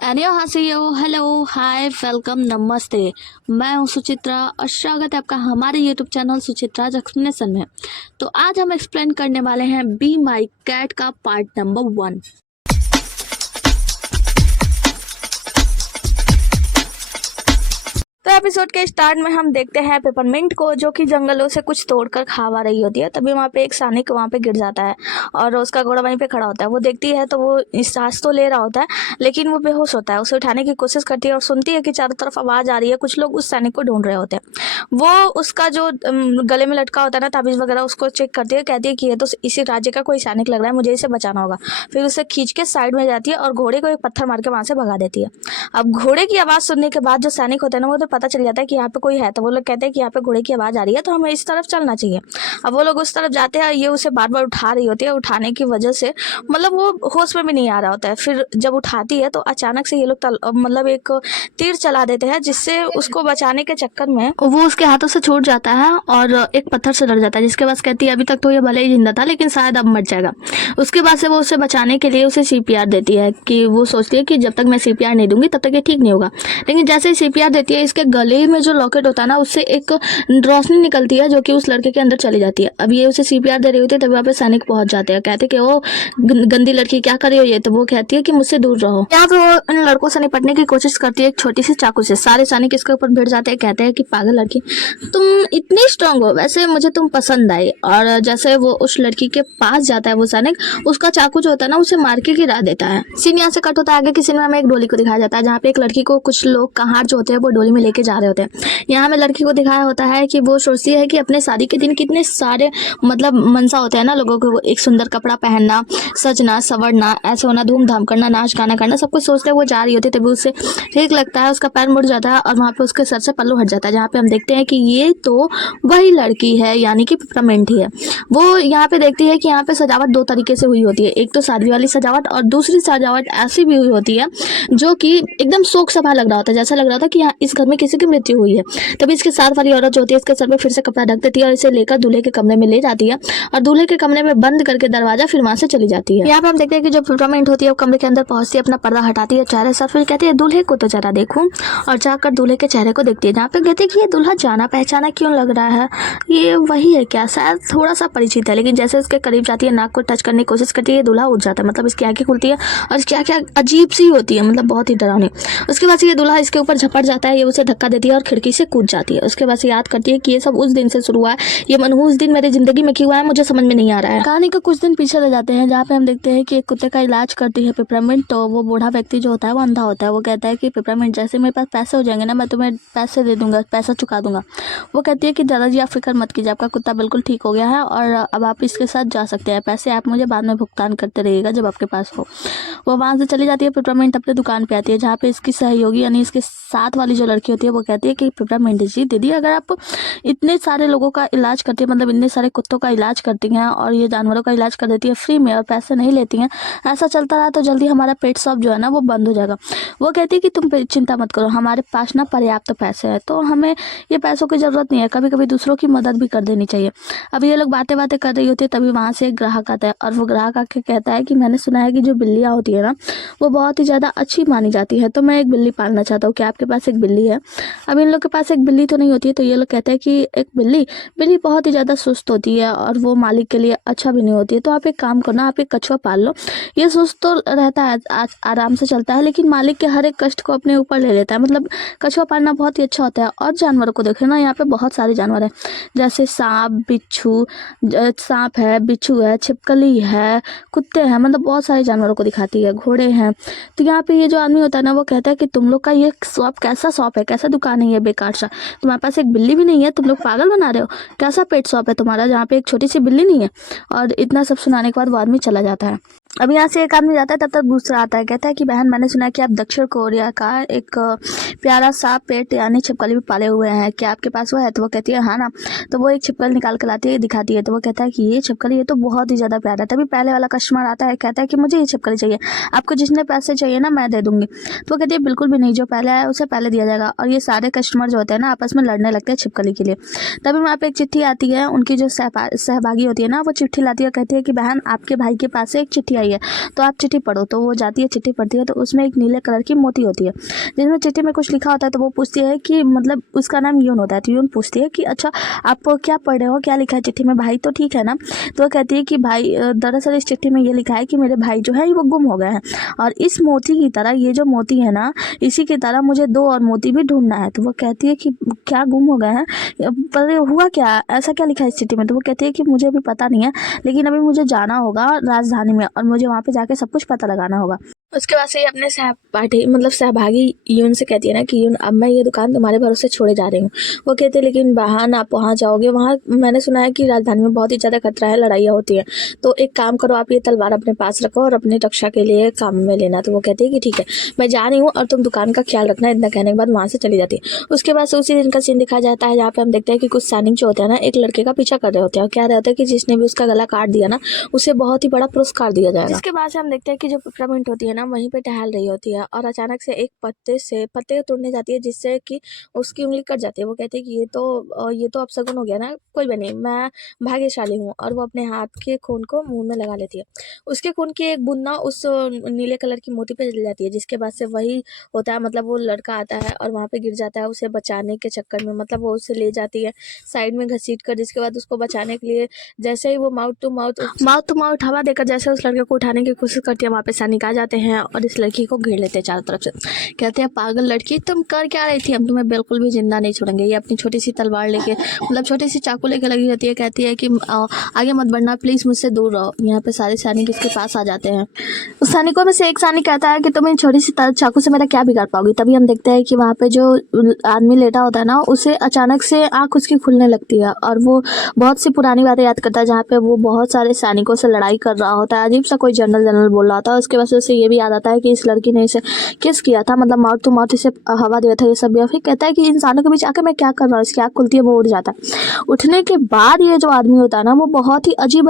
अन्योहासेयो, hello, हाय, welcome, नमस्ते। मैं हूं सुचित्रा और स्वागत है आपका हमारे यूट्यूब चैनल सुचित्राज एक्सप्लेनेशन में। तो आज हम एक्सप्लेन करने वाले हैं बी माई कैट का पार्ट नंबर 1। तो एपिसोड के स्टार्ट में हम देखते हैं पेपरमिंट को, जो कि जंगलों से कुछ तोड़कर खावा रही होती है। तभी वहाँ पे एक सानिक वहाँ पे गिर जाता है और उसका घोड़ा वहीं पे खड़ा होता है। वो देखती है तो वो सांस तो ले रहा होता है, लेकिन वो बेहोश होता है। उसे उठाने की कोशिश करती है और सुनती है कि चारों तरफ आवाज़ आ रही है, कुछ लोग उस सैनिक को ढूंढ रहे होते हैं। वो उसका जो गले में लटका होता है ना ताबीज़ वगैरह, उसको चेक करती है, कहती है कि ये तो इसी राज्य का कोई सैनिक लग रहा है, मुझे इसे बचाना होगा। फिर उसे खींच के साइड में जाती है और घोड़े को एक पत्थर मार के वहाँ से भगा देती है। अब घोड़े की आवाज़ सुनने के बाद जो सैनिक होते हैं ना, वो तो पता चल जाता है कि यहाँ पे कोई है। तो वो लोग कहते हैं कि यहाँ पे घोड़े की आवाज़ आ रही है, तो हमें इस तरफ चलना चाहिए। अब वो लोग उस तरफ जाते हैं, ये उसे बार बार उठा रही होती है। उठाने की वजह से मतलब वो होश में भी नहीं आ रहा होता है। फिर जब उठाती है तो अचानक से ये लोग मतलब एक तीर चला देते हैं, जिससे उसको बचाने के चक्कर में वो उसके हाथों से छूट जाता है और एक पत्थर से लड़ जाता है। जिसके बाद कहती है अभी तक तो ये भले ही जिंदा था, लेकिन शायद अब मर जाएगा। उसके बाद से वो उसे बचाने के लिए उसे CPR देती है, कि वो सोचती है कि जब तक मैं CPR नहीं दूंगी तब तक ये ठीक नहीं होगा। लेकिन जैसे ही CPR देती है, इसके गले में जो लॉकेट होता है ना, उससे एक रोशनी निकलती है जो कि उस लड़के के अंदर चली जाती है। अब ये उसे CPR दे रही होती है, तभी वहाँ पे सैनिक पहुंच जाते हैं। कहते कि वो गंदी लड़की क्या कर रही हो ये, तो वो कहती है कि मुझसे दूर रहो। यहाँ पे वो इन लड़कों से निपटने की कोशिश करती है एक छोटी सी चाकू से। सारे सैनिक इसके ऊपर भिड़ जाते हैं, कहते हैं कि पागल लड़की, तुम इतनी स्ट्रांग हो, वैसे मुझे तुम पसंद आई। और जैसे वो उस लड़की के पास जाता है वो सैनिक, उसका चाकू जो होता है ना उसे मार के गिरा देता है। सीन यहाँ से कट होता है। आगे की सिनेमा में एक डोली को दिखाया जाता है, जहाँ पे एक लड़की को कुछ लोग कहार जो होते हैं वो डोली में लेके जा रहे होते हैं। यहाँ में लड़की को दिखाया होता है कि वो सोचती है कि अपने शादी के दिन कितने सारे मतलब मनसा होते हैं ना लोगों को, एक सुंदर कपड़ा पहनना, सजना संवरना, ऐसे होना, धूमधाम करना, नाच गाना करना, सब कुछ सोचते हैं। वो जा रही होती है, तभी उससे ठीक लगता है, उसका पैर मुड़ जाता है और वहाँ पे उसके सर से पल्लू हट जाता है, जहाँ पे हम देखते हैं कि ये तो वही लड़की है, यानी कि पेपरमिंट ही है। वो यहाँ पे देखती है कि यहाँ पे सजावट दो तरीके से हुई होती है, एक तो शादी वाली सजावट और दूसरी सजावट ऐसी भी हुई होती है जो कि एकदम शोक सभा लग रहा होता है, जैसा लग रहा था कि यहाँ इस घर में किसी की मृत्यु हुई है। तभी इसके साथ वाली औरत जो होती है इसके सर पे फिर से कपड़ा ढक देती है और इसे लेकर दूल्हे के कमरे में ले जाती है और दूल्हे के कमरे में बंद करके दरवाजा फिर वहां से चली जाती है। यहाँ पे हम देखते हैं कि जो पेपरमिंट होती है वो कमरे के अंदर पहुंचती है, अपना पर्दा हटाती है चेहरे से, फिर कहती है दूल्हे को तो जरा देखूं, और जाकर दूल्हे के चेहरे को देखती है, जहाँ पे कहती है कि ये दूल्हा जाना पहचाना क्यों लग रहा है, ये वही है क्या, शायद थोड़ा सा परिचित है। लेकिन जैसे उसके करीब जाती है, नाक को टच करने की कोशिश करती है, दूल्हा उठ जाता है, मतलब इसकी आंखें खुलती है और इसकी आंखें अजीब सी होती है, मतलब बहुत ही डरावनी। उसके बाद ये दूल्हा इसके ऊपर झपट जाता है, ये उसे धक्का देती है और खिड़की से कूद जाती है। उसके बाद से याद करती है कि ये सब उस दिन से शुरू हुआ है, ये मनहूस दिन मेरी जिंदगी में क्यों हुआ है, मुझे समझ में नहीं आ रहा है। कहानी का कुछ दिन पीछे ले जाते हैं, जहाँ पे हम देखते हैं कि एक कुत्ते का इलाज करती है पेपरमिंट। तो वो बूढ़ा व्यक्ति जो होता है वो अंधा होता है। वो कहता है कि पेपरमिंट जैसे मेरे पास पैसे हो जाएंगे ना, मैं तुम्हें पैसे दे दूंगा, पैसा चुका दूंगा। वो कहती है कि दादाजी आप फिक्र मत कीजिए, आपका कुत्ता बिल्कुल ठीक हो गया है और अब आप इसके साथ जा सकते हैं, पैसे आप मुझे बाद में भुगतान करते रहिएगा जब आपके पास हो। वो वहाँ से चली जाती है। पेपरमिंट अपनी दुकान पे आती है, जहाँ पे इसकी सहयोगी यानी इसके साथ वाली जो लड़की होती है वो कहती है कि पेपरमिंट जी दीदी, अगर आप इतने सारे लोगों का इलाज करती है, मतलब इतने सारे कुत्तों का इलाज करती हैं और ये जानवरों का इलाज कर देती है फ्री में और पैसे नहीं लेती हैं, ऐसा चलता रहा तो जल्दी हमारा पेट शॉप जो है ना वो बंद हो जाएगा। वो कहती है कि तुम चिंता मत करो, हमारे पास ना पर्याप्त पैसे हैं, तो हमें ये पैसों की ज़रूरत नहीं है, कभी कभी दूसरों की मदद भी कर देनी चाहिए। अब ये लोग बातें बातें कर रही होती है, तभी वहाँ से एक ग्राहक आता है और वो ग्राहक आके कहता है कि मैंने सुना है कि जो बिल्लियाँ होती है ना वो बहुत ही ज़्यादा अच्छी मानी जाती है, तो मैं एक बिल्ली पालना चाहता हूँ, क्या आपके पास एक बिल्ली है। अब इन लोग के पास एक बिल्ली तो नहीं होती है, तो ये लोग कहते हैं कि एक बिल्ली बहुत ही ज़्यादा सुस्त होती है और वो मालिक के लिए अच्छा भी नहीं होती है, तो आप एक काम करना, आप एक कछुआ पाल लो, ये सुस्त तो रहता है, आराम से चलता है, लेकिन मालिक के हर एक कष्ट को अपने ऊपर ले लेता है। मतलब कछुआ पालना बहुत ही अच्छा होता है। और जानवरों को देखे ना, यहाँ पे बहुत सारे जानवर हैं, जैसे सांप बिच्छू, सांप है, बिच्छू है, छिपकली है, कुत्ते हैं, मतलब बहुत सारे जानवरों को दिखाती है, घोड़े हैं। तो यहाँ पे ये जो आदमी होता है ना वो कहता है कि तुम लोग का ये शॉप कैसा शॉप है, कैसा दुकान है ये बेकार सा, तुम्हारे पास एक बिल्ली भी नहीं है, तुम लोग पागल बना रहे हो, कैसा पेट शॉप है तुम्हारा जहाँ पे एक छोटी सी बिल्ली नहीं है। और इतना सब सुनाने के बाद वो आदमी चला जाता है। अब यहाँ से एक आदमी जाता है, तब तक दूसरा आता है, कहता है कि बहन मैंने सुना है कि आप दक्षिण कोरिया का एक प्यारा सा पेट यानी छिपकली भी पाले हुए हैं, क्या आपके पास वो है। तो वो कहती है हाँ ना। तो वो एक छिपकली निकाल कर लाती है, दिखाती है, तो वो कहता है कि ये छिपकली ये तो बहुत ही ज़्यादा प्यारा है। तभी पहले वाला कस्टमर आता है, कहता है कि मुझे ये छिपकली चाहिए, आपको जितने पैसे चाहिए ना मैं दे दूंगी। तो वो कहती है बिल्कुल भी नहीं, जो पहले आया उसे पहले दिया जाएगा। और ये सारे कस्टमर जो होते हैं ना आपस में लड़ने लगते हैं छिपकली के लिए। तभी वहाँ पे एक चिट्ठी आती है, उनकी जो सहभागी होती है ना वो चिट्ठी लाती है, कहती है कि बहन आपके भाई के पास से एक चिट्ठी आई है तो आप चिट्ठी पढ़ो। तो वो जाती है, चिट्ठी पढ़ती है, तो उसमें एक नीले कलर की मोती होती है जिसमें चिट्ठी में कुछ लिखा होता है। तो वो पूछती है कि मतलब उसका नाम यून होता है। तो यून पूछती है कि अच्छा आप क्या पढ़ रहे हो, क्या लिखा है चिट्ठी में, भाई तो ठीक है ना। तो वो कहती है कि भाई दरअसल इस चिट्ठी में ये लिखा है कि मेरे भाई जो है वो गुम हो गए हैं और इस मोती की तरह, ये जो मोती है ना, इसी की तरह मुझे 2 और मोती भी ढूंढना है। तो वो कहती है कि क्या गुम हो गए हैं, पर हुआ क्या, ऐसा क्या लिखा है इस चिट्ठी में। तो वो कहती है कि मुझे भी पता नहीं है, लेकिन अभी मुझे जाना होगा राजधानी में और मुझे वहाँ पे जाके सब कुछ पता लगाना होगा। उसके बाद से ये अपने सहपाठी मतलब सहभागी यून से कहती है ना कि यून अब मैं ये दुकान तुम्हारे भरोसे छोड़े जा रही हूँ। वो कहते हैं लेकिन बहन आप वहाँ जाओगे, वहाँ मैंने सुना है कि राजधानी में बहुत ही ज़्यादा खतरा है, लड़ाइयाँ होती है, तो एक काम करो आप ये तलवार अपने पास रखो और अपनी रक्षा के लिए काम में लेना। तो वो कहती है कि ठीक है मैं जा रही हूँ और तुम दुकान का ख्याल रखना। इतना कहने के बाद वहाँ से चली जाती है। उसके बाद से उसी दिन का सीन दिखाया जाता है जहाँ पे हम देखते हैं कि कुछ सैनिक जो होते हैं ना एक लड़के का पीछा कर रहे होते हैं और क्या रहता है कि जिसने भी उसका गला काट दिया ना उसे बहुत ही बड़ा पुरस्कार दिया जाएगा। इसके बाद से हम देखते हैं कि जो पिपरामिंट होती है ना वहीं पे टहल रही होती है और अचानक से एक पत्ते तोड़ने जाती है जिससे कि उसकी उंगली कट जाती है। वो कहते हैं कि ये तो अपशगुन हो गया ना, कोई भी नहीं, मैं भाग्यशाली हूँ। और वो अपने हाथ के खून को मुंह में लगा लेती है। उसके खून की एक बूंद ना उस नीले कलर की मोती पे चली जाती है, जिसके बाद से वही होता है मतलब वो लड़का आता है और वहाँ पे गिर जाता है उसे बचाने के चक्कर में। मतलब वो उसे ले जाती है साइड में घसीट कर, जिसके बाद उसको बचाने के लिए जैसे ही वो माउथ टू माउथ हवा देकर जैसे उस लड़के को उठाने की कोशिश करती है, वहाँ पे सैनिक आ जाते हैं और इस लड़की को घेर लेते हैं चारों तरफ से। कहते हैं पागल लड़की तुम कर क्या रही थी, हम तुम्हें बिल्कुल भी जिंदा नहीं छोड़ेंगे। ये अपनी छोटी सी तलवार लेके मतलब छोटी सी चाकू लेके लगी रहती है। कहती है कि आगे मत बढ़ना प्लीज, मुझसे दूर रहो। यहाँ पे सारे सैनिक इसके पास आ जाते हैं। उस सैनिकों में से एक सैनिक कहता है कि तुम इन छोटी सी चाकू से मेरा क्या बिगाड़ पाओगी। तभी हम देखते हैं कि वहाँ पे जो आदमी लेटा होता है ना उसे अचानक से आँख उसकी खुलने लगती है और वो बहुत सी पुरानी बातें याद करता है जहाँ पे वो बहुत सारे सैनिकों से लड़ाई कर रहा होता है। अजीब सा कोई जनरल बोल रहा था। उसके बाद उसे ये भी याद आता है कि इस लड़की ने इसे किस किया था, मतलब माउथ टू माउथ इसे हवा दिया था, ये सब। या फिर कहता है कि इंसानों के बीच आके मैं क्या कर रहा हूँ। इसकी आँख खुलती है, वो उड़ जाता है। उठने के बाद ये जो आदमी होता है ना वो बहुत ही अजीब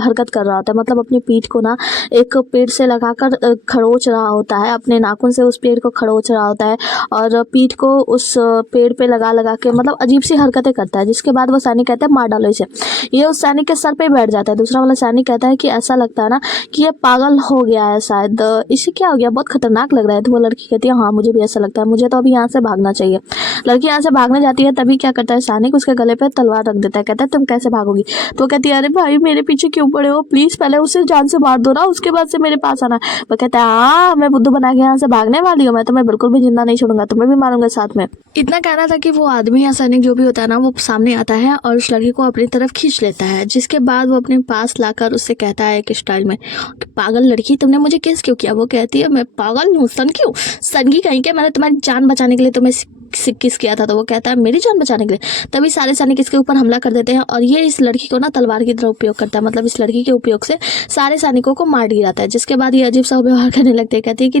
हरकत कर रहा होता है। मतलब अपनी पीठ को ना एक पेड़ से लगाकर खरोच रहा होता है, अपने नाखून से उस पेड़ को खरोच रहा होता है और पीठ को उस पेड़ पे लगा के मतलब अजीब सी हरकतें करता है। जिसके बाद वो सैनिक कहता है मार डालो इसे। ये उस सैनिक के सर पे बैठ जाता है। दूसरा वाला सैनिक कहता है कि ऐसा लगता है ना कि ये पागल हो गया है शायद, इसे क्या हो गया, बहुत खतरनाक लग रहा है। तो वो लड़की कहती है हाँ मुझे भी ऐसा लगता है, मुझे तो अभी यहाँ से भागना चाहिए। लड़की यहाँ से भागने जाती है, तभी क्या करता है सैनिक उसके गले पे तलवार रख देता है। कहता है तुम कैसे भागोगी। तो कहती है अरे भाई मेरे पीछे क्यों पड़े हो, प्लीज पहले उसे जान से मार दो ना, उसके बाद से मेरे पास आना। वो कहता है हाँ मैं बुद्धू बना के यहाँ से भागने वाली हूँ, मैं तुम्हें बिल्कुल भी जिंदा नहीं छोड़ूंगा, तुम्हें भी मारूंगा साथ में। इतना कहना था कि वो आदमी या सैनिक जो भी होता है ना वो सामने आता है और उस लड़की को अपनी तरफ खींच लेता है। जिसके बाद वो अपने पास लाकर उससे कहता है एक स्टाइल में, पागल लड़की तुमने मुझे किस क्यों किया। वो कहती है मैं पागल हूँ, सन क्यों, सनगी कहीं के, मैंने तुम्हारी जान बचाने के लिए तुम्हें किस किया था। तो वो कहता है मेरी जान बचाने के लिए। तभी सारे सैनिक इसके ऊपर हमला कर देते हैं और ये इस लड़की को ना तलवार की तरह उपयोग करता है। मतलब इस लड़की के उपयोग से सारे सैनिकों को मार गिराता है। जिसके बाद ये अजीब सा व्यवहार करने लगते हैं। कहती है कि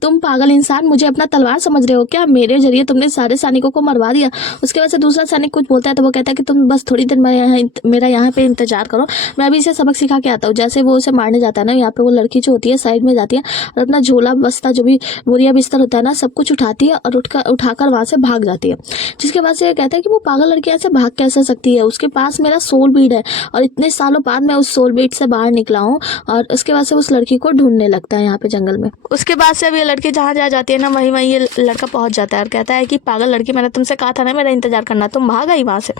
तुम पागल इंसान, मुझे अपना तलवार समझ रहे हो क्या, मेरे जरिए तुमने सारे सैनिकों को मरवा दिया। उसके बाद से दूसरा सैनिक कुछ बोलता है तो वो कहता है कि तुम बस थोड़ी देर मेरा यहाँ पे इंतजार करो, मैं अभी इसे सबक सिखा के आता हूँ। जैसे वो उसे मारने जाता है ना, यहाँ पे वो लड़की जो होती है साइड में जाती है और अपना झोला बस्ता जो भी बोरिया बिस्तर होता है ना सब कुछ उठाती है और उठाकर वहां से भाग जाती है। जिसके बाद से कहता है कि वो पागल लड़की ऐसे भाग कैसे सकती है, उसके पास मेरा सोल बीड है और इतने सालों बाद मैं उस सोल बीड से बाहर निकला हूँ। और उसके बाद से उस लड़की को ढूंढने लगता है यहाँ पे जंगल में। उसके बाद से अब ये लड़की जहाँ जा जाती है ना वहीं ये लड़का पहुंच जाता है और कहता है कि पागल लड़की मैंने तुमसे कहा था ना मेरा इंतजार करना, तुम भाग आई वहां से।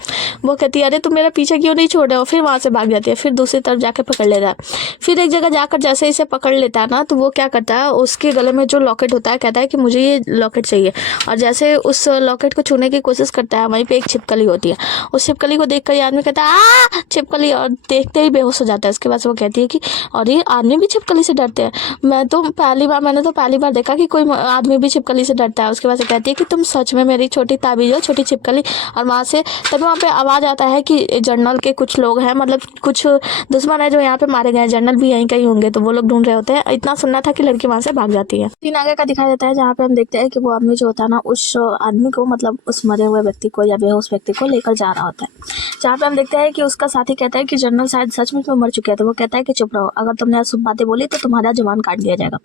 वो कहती है अरे तुम मेरा पीछे क्यों नहीं छोड़ रहे हो। फिर वहां से भाग जाती है, फिर दूसरी तरफ जाके पकड़ लेता है। फिर एक जगह जाकर जैसे इसे पकड़ लेता है ना तो वो क्या करता है उसके गले में जो लॉकेट होता है कहता है कि मुझे ये लॉकेट चाहिए। और जैसे उस लॉकेट को छूने की कोशिश करता है वहीं पे एक छिपकली होती है। उस छिपकली को देखकर ये आदमी कहता है आ छिपकली, और देखते ही बेहोश हो जाता है। उसके बाद वो कहती है कि और ये आदमी भी छिपकली से डरते हैं, मैंने तो पहली बार देखा कि कोई आदमी भी छिपकली से डरता है। उसके बाद कहती है कि तुम सच में मेरी छोटी ताबीज हो, छोटी छिपकली। और वहाँ से तभी वहाँ पे आवाज आता है कि जनरल के कुछ लोग हैं, मतलब कुछ दुश्मन है जो यहाँ पे मारे गए हैं, जनरल भी यहीं कहीं होंगे, तो वो लोग ढूंढ रहे होते हैं। इतना सुनना था कि लड़की वहाँ से भाग जाती है। सीन आगे का दिखाई देता है जहाँ पे हम देखते हैं कि वो आदमी जो होता है ना उस आदमी को, मतलब उस मरे हुए व्यक्ति को या बेहोश व्यक्ति को लेकर जा रहा होता है। जहाँ पे हम देखते हैं कि उसका साथी कहता है कि जनरल शायद सचमुच में मर चुके हैं। तो वो कहता है कि चुप रहो, अगर तुमने सब बातें बोली तो तुम्हारा जवान काट दिया जाएगा।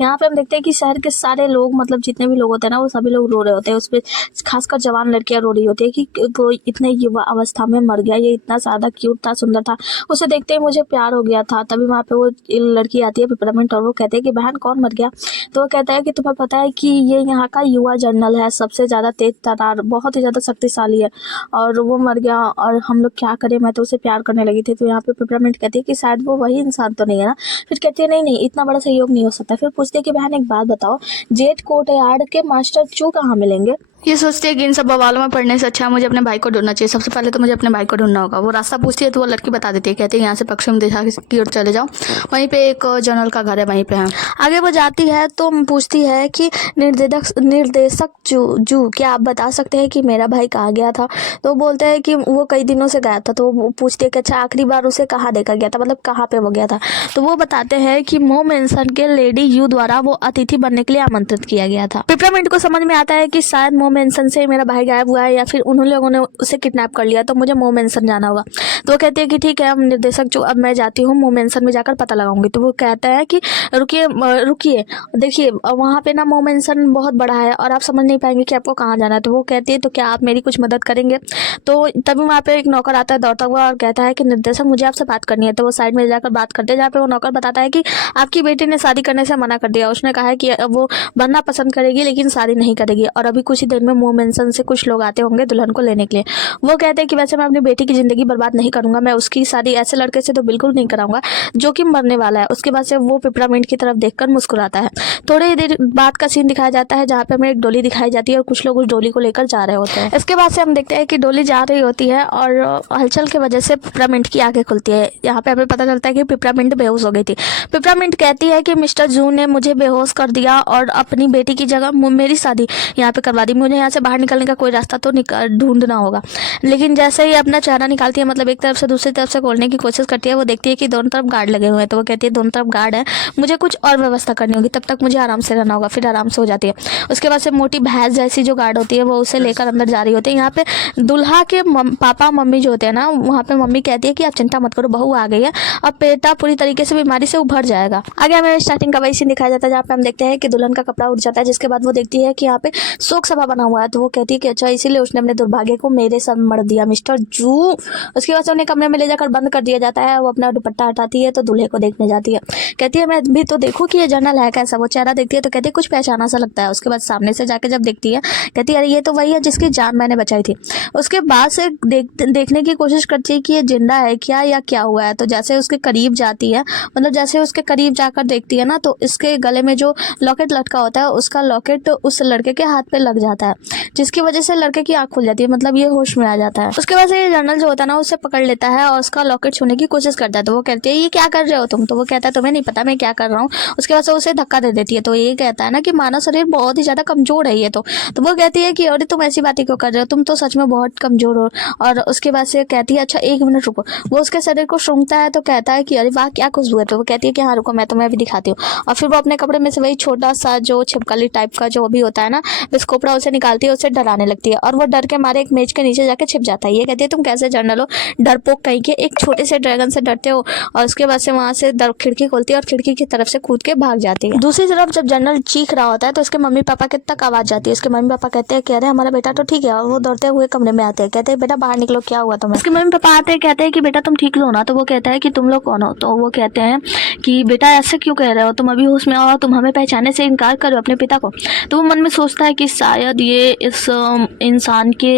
यहाँ पे हम देखते हैं कि शहर के सारे लोग, मतलब जितने भी लोग होते हैं ना, वो सभी लोग रो रहे होते हैं। उसपे खासकर जवान लड़कियां रो रही होती है कि वो इतने युवा अवस्था में मर गया, ये इतना ज्यादा क्यूट था, सुंदर था, उसे देखते ही मुझे प्यार हो गया था। तभी वहाँ पे वो लड़की आती है पिपरामिंट, और वो कहते हैं कि बहन कौन मर गया। तो वो कहता है कि तुम्हें पता है कि ये यहाँ का युवा जनरल है, सबसे ज़्यादा तेज तर्रार, बहुत ही ज़्यादा शक्तिशाली है, और वो मर गया और हम लोग क्या करें, मैं तो उसे प्यार करने लगी थी। तो यहाँ पे पिपरामिंट कहती है कि शायद वो वही इंसान तो नहीं है ना। फिर कहती है नहीं, इतना बड़ा सहयोग नहीं हो सकता। फिर पूछती है कि बहन एक बात बताओ, जेट कोर्टयार्ड के मास्टर चू कहाँ मिलेंगे। ये सोचती है कि इन सब बवालों में पढ़ने से अच्छा मुझे अपने भाई को ढूंढना चाहिए। सबसे पहले तो मुझे अपने भाई को ढूंढना होगा। वो रास्ता पूछती है तो वो लड़की बता देती है, कहती है यहाँ से पश्चिम दिशा की ओर चले जाओ, वहीं पे एक जनरल का घर है, वहीं पे है। आगे वो जाती है तो पूछती है कि निर्देशक जू क्या आप बता सकते हैं कि मेरा भाई कहाँ गया था। तो बोलते हैं कि वो कई दिनों से गया था। तो वो पूछती है कि अच्छा आखिरी बार उसे कहाँ देखा गया था, मतलब कहाँ पे वो गया था। तो वो बताते हैं कि मो मेंसन के लेडी यू द्वारा वो अतिथि बनने के लिए आमंत्रित किया गया था। पिपरामिंट को समझ में आता है कि शायद मो मेंसन से मेरा भाई गायब हुआ है, या फिर उन लोगों ने उसे किडनैप कर लिया, तो मुझे मो मेंसन जाना होगा। तो वो कहती है कि ठीक है, हम निर्देशक जो, अब मैं जाती हूँ, मो मेंसन में जाकर पता लगाऊंगी। तो वो कहता है कि रुकिए देखिए, वहाँ पे ना मो मेंसन बहुत बड़ा है और आप समझ नहीं पाएंगे कि आपको कहाँ जाना है। तो वो कहती है तो क्या आप मेरी कुछ मदद करेंगे। तो तभी वहाँ पे एक नौकर आता है दौड़ता हुआ और कहता है कि निर्देशक मुझे आपसे बात करनी है। तो वो साइड में जाकर बात करते हैं, जहाँ पे वो नौकर बताता है कि आपकी बेटी ने शादी करने से मना कर दिया। उसने कहा है कि वो बनना पसंद करेगी लेकिन शादी नहीं करेगी, और अभी कुछ ही देर में मो मेंसन से कुछ लोग आते होंगे दुल्हन को लेने के लिए। वो कहते हैं कि वैसे मैं अपनी बेटी की जिंदगी बर्बाद नहीं करूंगा, मैं उसकी शादी ऐसे लड़के से तो बिल्कुल नहीं कराऊंगा जो कि मरने वाला है। उसके बाद से वो पिपरामिंट की तरफ देखकर मुस्कुराता है। थोड़ी देर बाद का सीन दिखाया जाता है जहाँ पे हमें एक डोली दिखाई जाती है और कुछ लोग उस डोली को लेकर जा रहे होते हैं। इसके बाद से हम देखते हैं कि डोली जा रही होती है और हलचल की वजह से पिपरामिंट की आंखें खुलती है। यहाँ पे हमें पता चलता है कि पिपरामिंट बेहोश हो गई थी। पिपरामिंट कहती है कि मिस्टर जू ने मुझे बेहोश कर दिया और अपनी बेटी की जगह मेरी शादी यहाँ पे करवा दी। मुझे यहाँ से बाहर निकलने का कोई रास्ता तो ढूंढना होगा। लेकिन जैसे ही अपना चेहरा निकालती है, मतलब एक तरफ से दूसरी तरफ से खोलने की कोशिश करती है, वो देखती है कि दोनों तरफ गार्ड लगे हुए हैं। तो वो कहती है दोनों तरफ गार्ड है, मुझे कुछ और व्यवस्था करनी होगी, तब तक मुझे आराम से रहना होगा। फिर आराम से हो जाती है। उसके बाद से मोटी भैंस जैसी जो गार्ड होती है वो उसे लेकर अंदर जा रही होती है। यहाँ पे दुल्हा के पापा मम्मी जो होते हैं ना, वहाँ पे मम्मी कहती है कि आप चिंता मत करो, बहू आ गई है, अब बेटा पूरी तरीके से बीमारी से उभर जाएगा। आगे हमें स्टार्टिंग का वही सीन दिखाया जाता है जहाँ पे हम देखते हैं कि दुल्हन का कपड़ा उठ जाता है, जिसके बाद वो देखती है कि यहाँ पे शोक सभा बना हुआ है। तो वो कहती है कि अच्छा इसीलिए उसने अपने दुर्भाग्य को मेरे साथ मर दिया मिस्टर जू। उसके बाद से उन्हें कमरे में ले जाकर बंद कर दिया जाता है। वो अपना दुपट्टा हटाती है तो दूल्हे को देखने जाती है। कहती है मैं भी तो देखूं कि ये जनरल है कैसा। वो चेहरा देखती है तो कहती है कुछ पहचाना सा लगता है। उसके बाद सामने से जाके जब देखती है, कहती है अरे ये तो वही है जिसकी जान मैंने बचाई थी। उसके बाद से देखने की कोशिश करती है कि ये जिंदा है क्या या क्या हुआ है। तो जैसे उसके करीब जाती है, मतलब जैसे उसके करीब जाकर देखती है ना, तो इसके गले में जो लॉकेट लटका होता है, उसका लॉकेट उस लड़के के हाथ पे लग जाता है, जिसकी वजह से लड़के की आंख खुल जाती है, मतलब ये होश में आ जाता है। उसके बाद से ये जनरल जो होता है ना, उसे पकड़ लेता है और उसका लॉकेट छूने की कोशिश करता है। तो वो कहती है ये क्या कर रहे हो तुम। तो वो कहता है तुम्हें नहीं पता मैं क्या कर रहा हूँ। उसके बाद से उसे धक्का दे देती है। तो ये कहता है ना कि मानव शरीर बहुत ही ज्यादा कमजोर है ये तो वो कहती है कि अरे तुम ऐसी बातें क्यों कर रहे हो, तुम तो सच में बहुत कमजोर हो। और उसके बाद से कहती है अच्छा 1 मिनट रुको। वो उसके शरीर को सूंघता है तो कहता है कि अरे वाह क्या खुशबू है। तो वो कहती है कि हाँ रुको मैं तुम्हें अभी दिखाती हूँ। और फिर वो अपने कपड़े में से वही छोटा सा जो छिपकली टाइप का जो भी होता है ना बिस्कोपड़ा, उसे निकालती है, उसे डराने लगती है और वो डर के मारे एक मेज के नीचे जाके छिप जाता है। ये कहती है तुम कैसे जनरल हो, डरपोक कहीं के, एक छोटे से ड्रैगन से डरते हो। और उसके बाद से वहां से खिड़की खोलती है और खिड़की की तरफ से कूद के भाग जाती है। दूसरी तरफ जब जनरल चीख रहा होता है तो उसके मम्मी पापा के तक आवाज जाती है। उसके मम्मी पापा कहते हैं कि अरे हमारा बेटा तो ठीक है, और वो दौड़ते हुए कमरे में आते हैं, कहते हैं बेटा बाहर निकलो क्या हुआ तुम्हें। उसके मम्मी पापा आते हैं, कहते हैं कि बेटा तुम ठीक लो ना। तो वो कहता है कि तुम लोग कौन हो। तो वो कहते हैं कि बेटा ऐसे क्यों कह रहे हो, तुम अभी होश में आओ, तुम हमें पहचानने से इनकार करो अपने पिता को। तो वो मन में सोचता है कि शायद ये इस इंसान के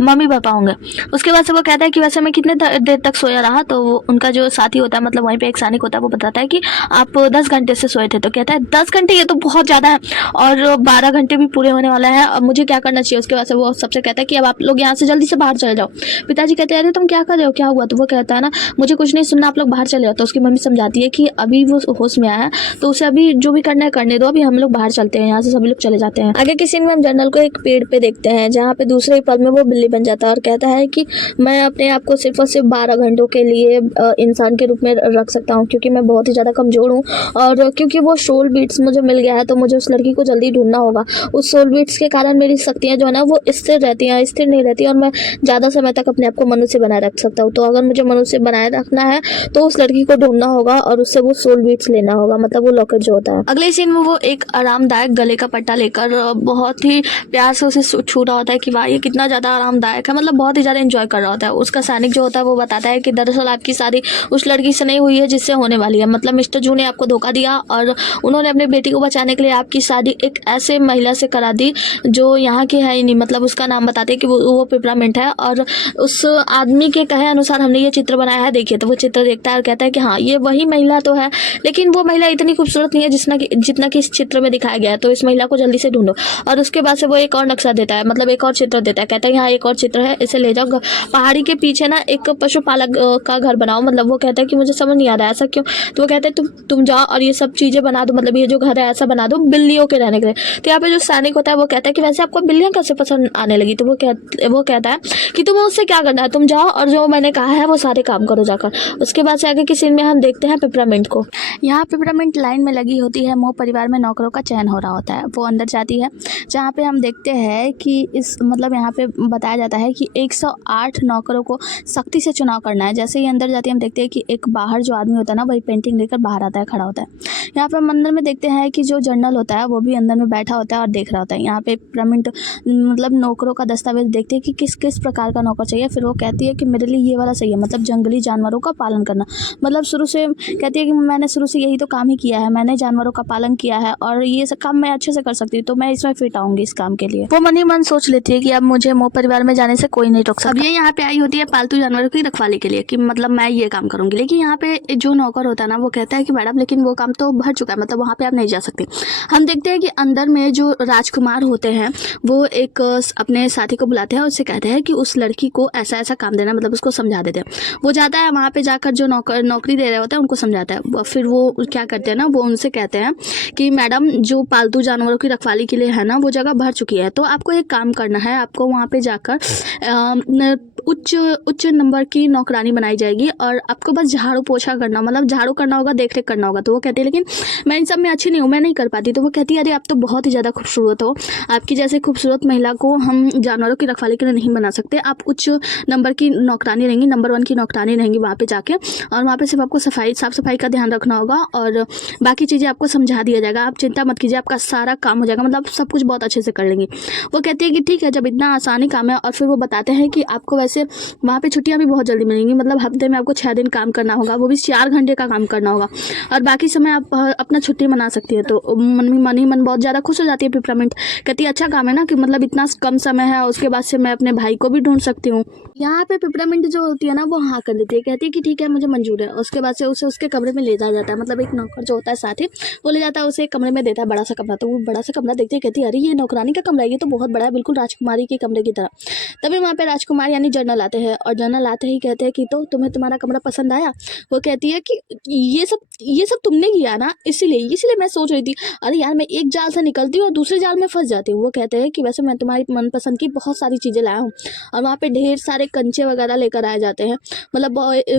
मम्मी पापा होंगे। उसके बाद से वो कहता है कि वैसे मैं कितने देर तक सोया रहा। तो उनका जो साथी होता है, मतलब वहीं पे एक सैनिक होता है, वो बताता है कि आप 10 घंटे से सोए थे। तो कहता है 10 घंटे ये तो बहुत ज़्यादा है, और 12 घंटे भी पूरे होने वाला है, अब मुझे क्या करना चाहिए। उसके बाद से वो सबसे कहता है कि अब आप लोग यहाँ से जल्दी से बाहर चले जाओ। पिताजी कहते हैं अरे तुम क्या कर रहे हो, क्या हुआ। तो वो कहता है ना मुझे कुछ नहीं सुनना, आप लोग बाहर चले जाओ। तो उसकी मम्मी समझाती है कि अभी वो होश में आया है तो उसे अभी जो भी करना है करने दो, अभी हम लोग बाहर चलते हैं, यहाँ से सभी लोग चले जाते हैं। आगे के सीन में हम जनरल को एक पेड़ पे देखते हैं, जहाँ पे दूसरे ही पल में वो बिल्ली बन जाता है और कहता है कि मैं अपने आप को सिर्फ और सिर्फ 12 घंटों के लिए इंसान के रूप में रख सकता हूँ, क्योंकि मैं बहुत ही ज़्यादा कमज़ोर हूँ। और क्योंकि वो सोल बीट्स मुझे मिल गया है, तो मुझे उस लड़की को जल्दी ढूंढना होगा। उस सोल बीट्स के कारण मेरी शक्तियाँ जो है ना वो स्थिर रहती हैं, स्थिर नहीं रहती, और मैं ज़्यादा समय तक अपने आप को मनुष्य बनाए रख सकता हूँ। तो अगर मुझे मनुष्य बनाए रखना है तो उस लड़की को ढूंढना होगा और उससे वो सोल बीट्स लेना होगा, मतलब वो लॉकेट जो होता है। अगले सीन में वो एक आरामदायक गले का पट्टा लेकर बहुत ही प्यार से उसे छू रहा होता है कि वाह ये कितना ज़्यादा आरामदायक है, मतलब बहुत ही ज़्यादा एंजॉय कर रहा होता है। उसका सैनिक जो होता है वो बताता है कि दरअसल आपकी शादी उस लड़की से नहीं हुई है जिससे होने वाली है, मतलब मिस्टर जू ने आपको धोखा दिया और उन्होंने अपनी बेटी को बचाने के लिए आपकी शादी एक ऐसे महिला से करा दी जो यहाँ की है ही नहीं, मतलब उसका नाम बताते हैं कि वो पिपरामिंट है। और उस आदमी के कहे अनुसार हमने ये चित्र बनाया है, देखिए। तो वो चित्र देखता है और कहता है कि हाँ ये वही महिला तो है, लेकिन वो महिला इतनी खूबसूरत नहीं है जितना कि इस चित्र में दिखाया गया है, तो इस महिला को जल्दी से ढूंढो। और उसके बाद से वो एक और नक्शा देता है, मतलब एक और चित्र देता है, कहता है यहाँ एक और चित्र है, इसे ले जाओ पहाड़ी के पीछे ना एक पशुपालक का घर बनाओ। मतलब वो कहता है कि मुझे समझ नहीं आ रहा है ऐसा क्यों। तो वो कहते हैं तुम जाओ और ये सब चीज़ें बना दो, मतलब ये जो घर है ऐसा बना दो बिल्लियों के रहने के लिए। तो यहाँ पे जो सैनिक होता है वो कहता है कि वैसे आपको बिल्लियाँ कैसे पसंद आने लगी। तो वो कहता है कि तुम्हें उससे क्या करना है, तुम जाओ और जो मैंने कहा है वो सारे काम करो जाकर। उसके बाद से आगे की सीन में हम देखते हैं पिपरामिंट को। यहाँ पिपरामिंट लाइन में लगी होती है, मोह परिवार में नौकरों का चयन हो रहा होता है। वो अंदर जाती है, जहाँ पे हम देखते हैं कि मतलब यहाँ पे बताया जाता है कि 108 नौकरों को सख्ती से चुनाव करना है। जैसे ही अंदर जाती है हम देखते हैं कि एक बाहर जो आदमी होता है ना वही पेंटिंग लेकर बाहर आता है, खड़ा होता है। यहाँ पे हम अंदर में देखते हैं कि जो जनरल होता है वो भी अंदर में बैठा होता है और देख रहा होता है। यहाँ पे पिपरामिंट मतलब नौकरों का दस्तावेज देखते हैं कि किस किस प्रकार का नौकर चाहिए। फिर वो कहती है कि मेरे लिए ये वाला सही है, मतलब जंगली जानवरों का पालन करना। मतलब शुरू से कहती है कि मैंने शुरू से यही तो काम ही किया है, मैंने जानवरों का पालन किया है और ये सब काम मैं अच्छे से कर सकती हूँ, तो मैं इसमें फिट आऊंगी इस काम के लिए। वो मन ही मन सोच लेती है कि अब मुझे मोह परिवार में जाने से कोई नहीं रोक सकता। अब ये यहाँ पे आई होती है पालतू जानवरों की रखवाली के लिए कि मतलब मैं ये काम करूंगी। लेकिन यहाँ पे जो नौकर होता है ना वो कहता है कि मैडम लेकिन वो काम तो भर चुका है, मतलब वहाँ पे आप नहीं जा सकते। हम देखते हैं कि अंदर में जो राजकुमार होते हैं वो एक अपने साथी को बुलाते हैं और उससे कहते हैं कि उस लड़की को ऐसा ऐसा काम देना, मतलब उसको समझा देते हैं। वो जाता है वहाँ पे जाकर जो नौकरी दे रहे होते हैं उनको समझाता है। फिर वो क्या करते हैं ना, वो उनसे कहते हैं कि मैडम जो पालतू जानवरों की रखवाली के लिए है ना वो जगह भर चुकी है, तो आपको एक काम करना है, आपको वहाँ पे जाकर उच्च नंबर की नौकरानी बनाई जाएगी और आपको बस झाड़ू पोछा करना, मतलब झाड़ू करना होगा, देख रेख करना होगा। तो वो कहती है लेकिन मैं इन सब में अच्छी नहीं हूँ, मैं नहीं कर पाती। तो वो कहती है अरे आप तो बहुत ही ज़्यादा खूबसूरत हो, आपकी जैसे खूबसूरत महिला को हम जानवरों की रखवाली के लिए नहीं बना सकते। आप उच्च नंबर की नौकरानी रहेंगी, नंबर 1 की नौकरानी रहेंगी वहाँ पे जाके, और वहाँ पे सिर्फ आपको साफ सफाई का ध्यान रखना होगा और बाकी चीज़ें आपको समझा दिया जाएगा। आप चिंता मत कीजिए, आपका सारा काम हो जाएगा, मतलब सब कुछ बहुत अच्छे से कर लेंगी। वो कहती है कि ठीक है जब इतना आसानी काम है। और फिर वो बताते हैं कि आपको वैसे वहाँ पे छुट्टियाँ भी बहुत जल्दी मिलेंगी, मतलब हफ्ते में आपको 6 दिन काम करना होगा, वो भी 4 घंटे का काम करना होगा, और बाकी समय आप अपना छुट्टी मना सकती है। तो मन ही मन बहुत ज़्यादा खुश हो जाती है पिपरामिंट, कहती है अच्छा काम है ना कि मतलब इतना कम समय है, उसके बाद से मैं अपने भाई को भी ढूंढ सकती हूँ। यहाँ पे पिपरामिंट जो होती है ना वो हाँ कर देती है, कहती है कि ठीक है मुझे मंजूर है। उसके बाद से उसे उसके कमरे में ले जाया जाता है, मतलब एक नौकर जो होता है साथ ही वो ले जाता है उसे एक कमरे में देता है, बड़ा सा कमरा। तो वो बड़ा सा कमरा देखते ही कहती है अरे ये नौकरानी का कमरा है, ये तो बहुत बड़ा है, बिल्कुल राजकुमारी के कमरे की तरह। तभी वहाँ पे राजकुमार यानी जनरल आते हैं और जनरल आते ही कहते हैं कि तो तुम्हें तुम्हारा कमरा पसंद आया। वो कहती है कि ये सब तुमने किया ना, इसीलिए मैं सोच रही थी अरे यार मैं एक जाल से निकलती हूँ और दूसरे जाल में फंस जाती हूँ। वो कहते हैं कि वैसे मैं तुम्हारी मनपसंद की बहुत सारी चीज़ें लाया हूँ, और वहाँ पे ढेर सारे कंचे वगैरह लेकर आए जाते हैं, मतलब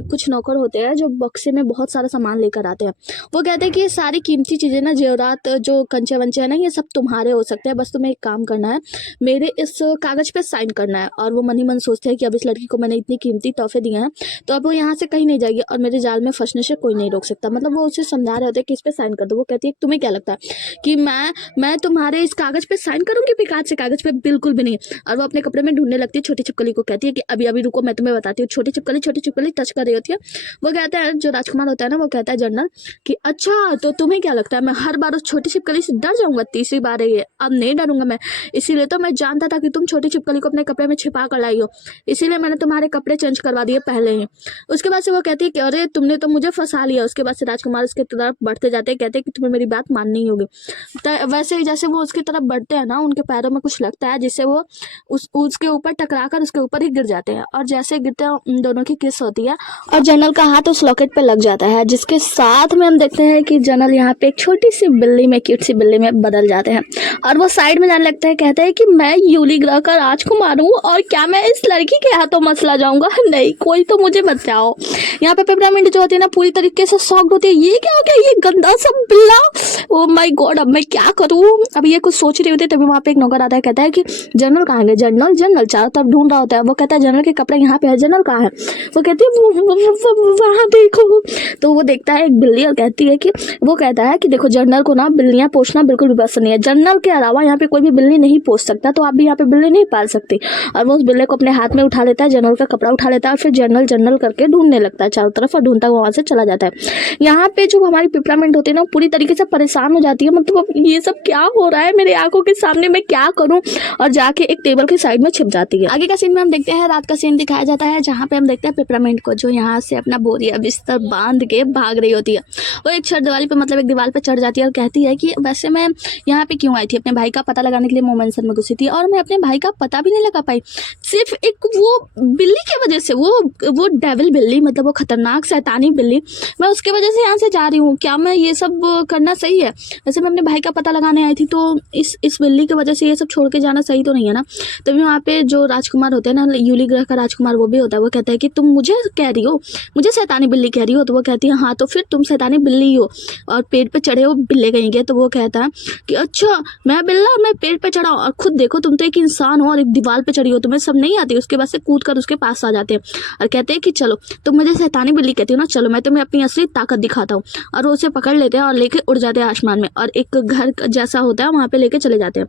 कुछ नौकर होते हैं जो बक्से में बहुत सारा सामान लेकर आते हैं। वो कहते हैं कि ये सारी कीमती चीज़ें ना, जेवरात जो कंचे वंचे हैं ना, ये सब तुम्हारे हो सकते हैं, बस तुम्हें एक काम करना है, मेरे इस कागज़ पे साइन करना है। और वो मन ही मन सोचते हैं कि अब इस लड़की को मैंने इतनी कीमती तोहफे दिए हैं तो अब वो यहाँ से कहीं नहीं जाएगी और मेरे जाल में फंसने से कोई नहीं रोक सकता। मतलब वो उसे समझा रहे होते हैं कि इस पे साइन कर दो। वो कहती है तुम्हें क्या लगता है कि मैं तुम्हारे इस कागज़ पे साइन करूंगी बेकार से कागज़ पे? बिल्कुल भी नहीं। और वो अपने कपड़े में ढूंढने लगती है छोटी छिपकली को, कहती है कि अभी अभी रुको मैं तुम्हें बताती हूँ। छोटी छिपकली टच कर रही होती है। वो कहता है जो राजकुमार होता है ना वो कहता है जनरल कि अच्छा तो तुम्हें क्या लगता है मैं हर बार उस छोटी छिपकली से डर जाऊंगा? तीसरी बार है ये, अब नहीं डरूंगा मैं। इसीलिए तो मैं जानता था कि तुम छोटी छिपकली को अपने कपड़े में छिपा कर लाई हो, इसीलिए मैंने तुम्हारे कपड़े चेंज करवा दिए पहले ही। उसके बाद से वो कहती है कि अरे तुमने तो मुझे फंसा लिया। उसके बाद से राजकुमार उसके तरफ बढ़ते जाते हैं, कहते हैं कि तुम्हें मेरी बात माननी ही होगी। तो वैसे ही जैसे वो उसकी तरफ बढ़ते हैं ना, उनके पैरों में कुछ लगता है जिससे वो उसके ऊपर टकरा कर उसके ऊपर ही गिर जाते हैं। जाते हैं और जैसे गिरते हैं उन दोनों की किस होती है और जनरल का हाथ उस लॉकेट पे लग जाता है, जिसके साथ में हम देखते हैं कि जनरल यहाँ पे एक छोटी सी बिल्ली में, क्यूट सी बिल्ली में बदल जाते हैं और वो साइड में जाने लगता है। कहता है कि मैं यूली ग्रह का राजकुमार हूँ और क्या मैं इस लड़की के हाथों मसला जाऊंगा? नहीं, कोई तो मुझे बचाओ। यहाँ पे पेपरमिंट जो होती है ना पूरी तरीके से शॉक्ड होती है। ये क्या हो गया? ये गंदा सा बिल्ला, ओ माय गॉड, अब मैं क्या करूँ? अब ये कुछ सोच रही होती है, तभी वहाँ पे एक नौकर आता है। कहता है कि जनरल कहाँ गए? जनरल जनरल चारों तरफ ढूंढ रहा होता है। वो कहता है जनरल के कपड़े यहाँ पे है, जनरल कहाँ है? वो कहती है वहाँ देखो। तो वो देखता है एक बिल्ली और कहती है कि वो कहता है कि देखो जनरल को ना बिल्लियाँ पोसना बिल्कुल भी पसंद नहीं है, जनरल के अलावा यहाँ पे कोई भी बिल्ली नहीं पोस सकता, तो आप भी यहाँ पे बिल्ली नहीं पाल सकती। और वो उस बिल्ले को अपने हाथ में उठा लेता है, जनरल का कपड़ा उठा लेता है और फिर जनरल जनरल करके ढूंढने लगता है चारों तरफ और ढूंढता हुआ वहाँ से चला जाता है। यहाँ पे जो हमारी पिपरामिंट होती है ना पूरी तरीके से परेशान हो जाती है, मतलब ये सब क्या हो रहा है मेरे आंखों के सामने, मैं क्या करूँ? और जाके एक टेबल के साइड में छिप जाती है। आगे का सीन में हम देखते हैं रात का सीन दिखाया जाता है, जहाँ पे हम देखते हैं पिपरामिंट को जो यहाँ से अपना बोरिया बिस्तर बांध के भाग रही होती है। वो एक छत दिवाली पे, मतलब एक दीवार पे चढ़ जाती है और कहती है कि वैसे मैं यहाँ पे क्यों आई थी? अपने भाई का पता लगाने के लिए मोमेंसन में घुसी थी और मैं अपने भाई का पता भी नहीं लगा पाई, सिर्फ एक वो बिल्ली की वजह से, वो डेविल बिल्ली, मतलब वो खतरनाक शैतानी बिल्ली, मैं उसकी वजह से यहाँ से जा रही हूँ। क्या मैं ये सब करना सही है? वैसे मैं अपने भाई का पता लगाने आई थी, तो इस बिल्ली की वजह से ये सब छोड़ के जाना सही तो नहीं है ना। तभी वहाँ पे जो राजकुमार होते हैं ना, यूली ग्रह का राजकुमार, वो भी होता है। वो कहता है कि तुम मुझे कह रही हो, मुझे शैतानी बिल्ली कह रही हो? तो वो कहती है हाँ, तो फिर तुम शैतानी बिल्ली हो और पेड़ पे चढ़े हो बिल्ले कहीं के। तो वो कहता है कि अच्छा मैं बिल्ला और मैं पेड़ पे चढ़ा हूँ, और खुद देखो तुम तो एक इंसान हो और एक दीवार पे चढ़ी हो, तुम्हें सब नहीं आती। उसके बाद से कूद कर उसके पास आ जाते हैं और कहते हैं कि चलो तुम मुझे शैतानी बिल्ली कहती हो ना, चलो मैं तुम्हें अपनी असली ताकत दिखाता हूँ। और वो उसे पकड़ लेते हैं और लेके उड़ जाते हैं आसमान में और एक घर जैसा होता है वहाँ पे लेके चले जाते हैं।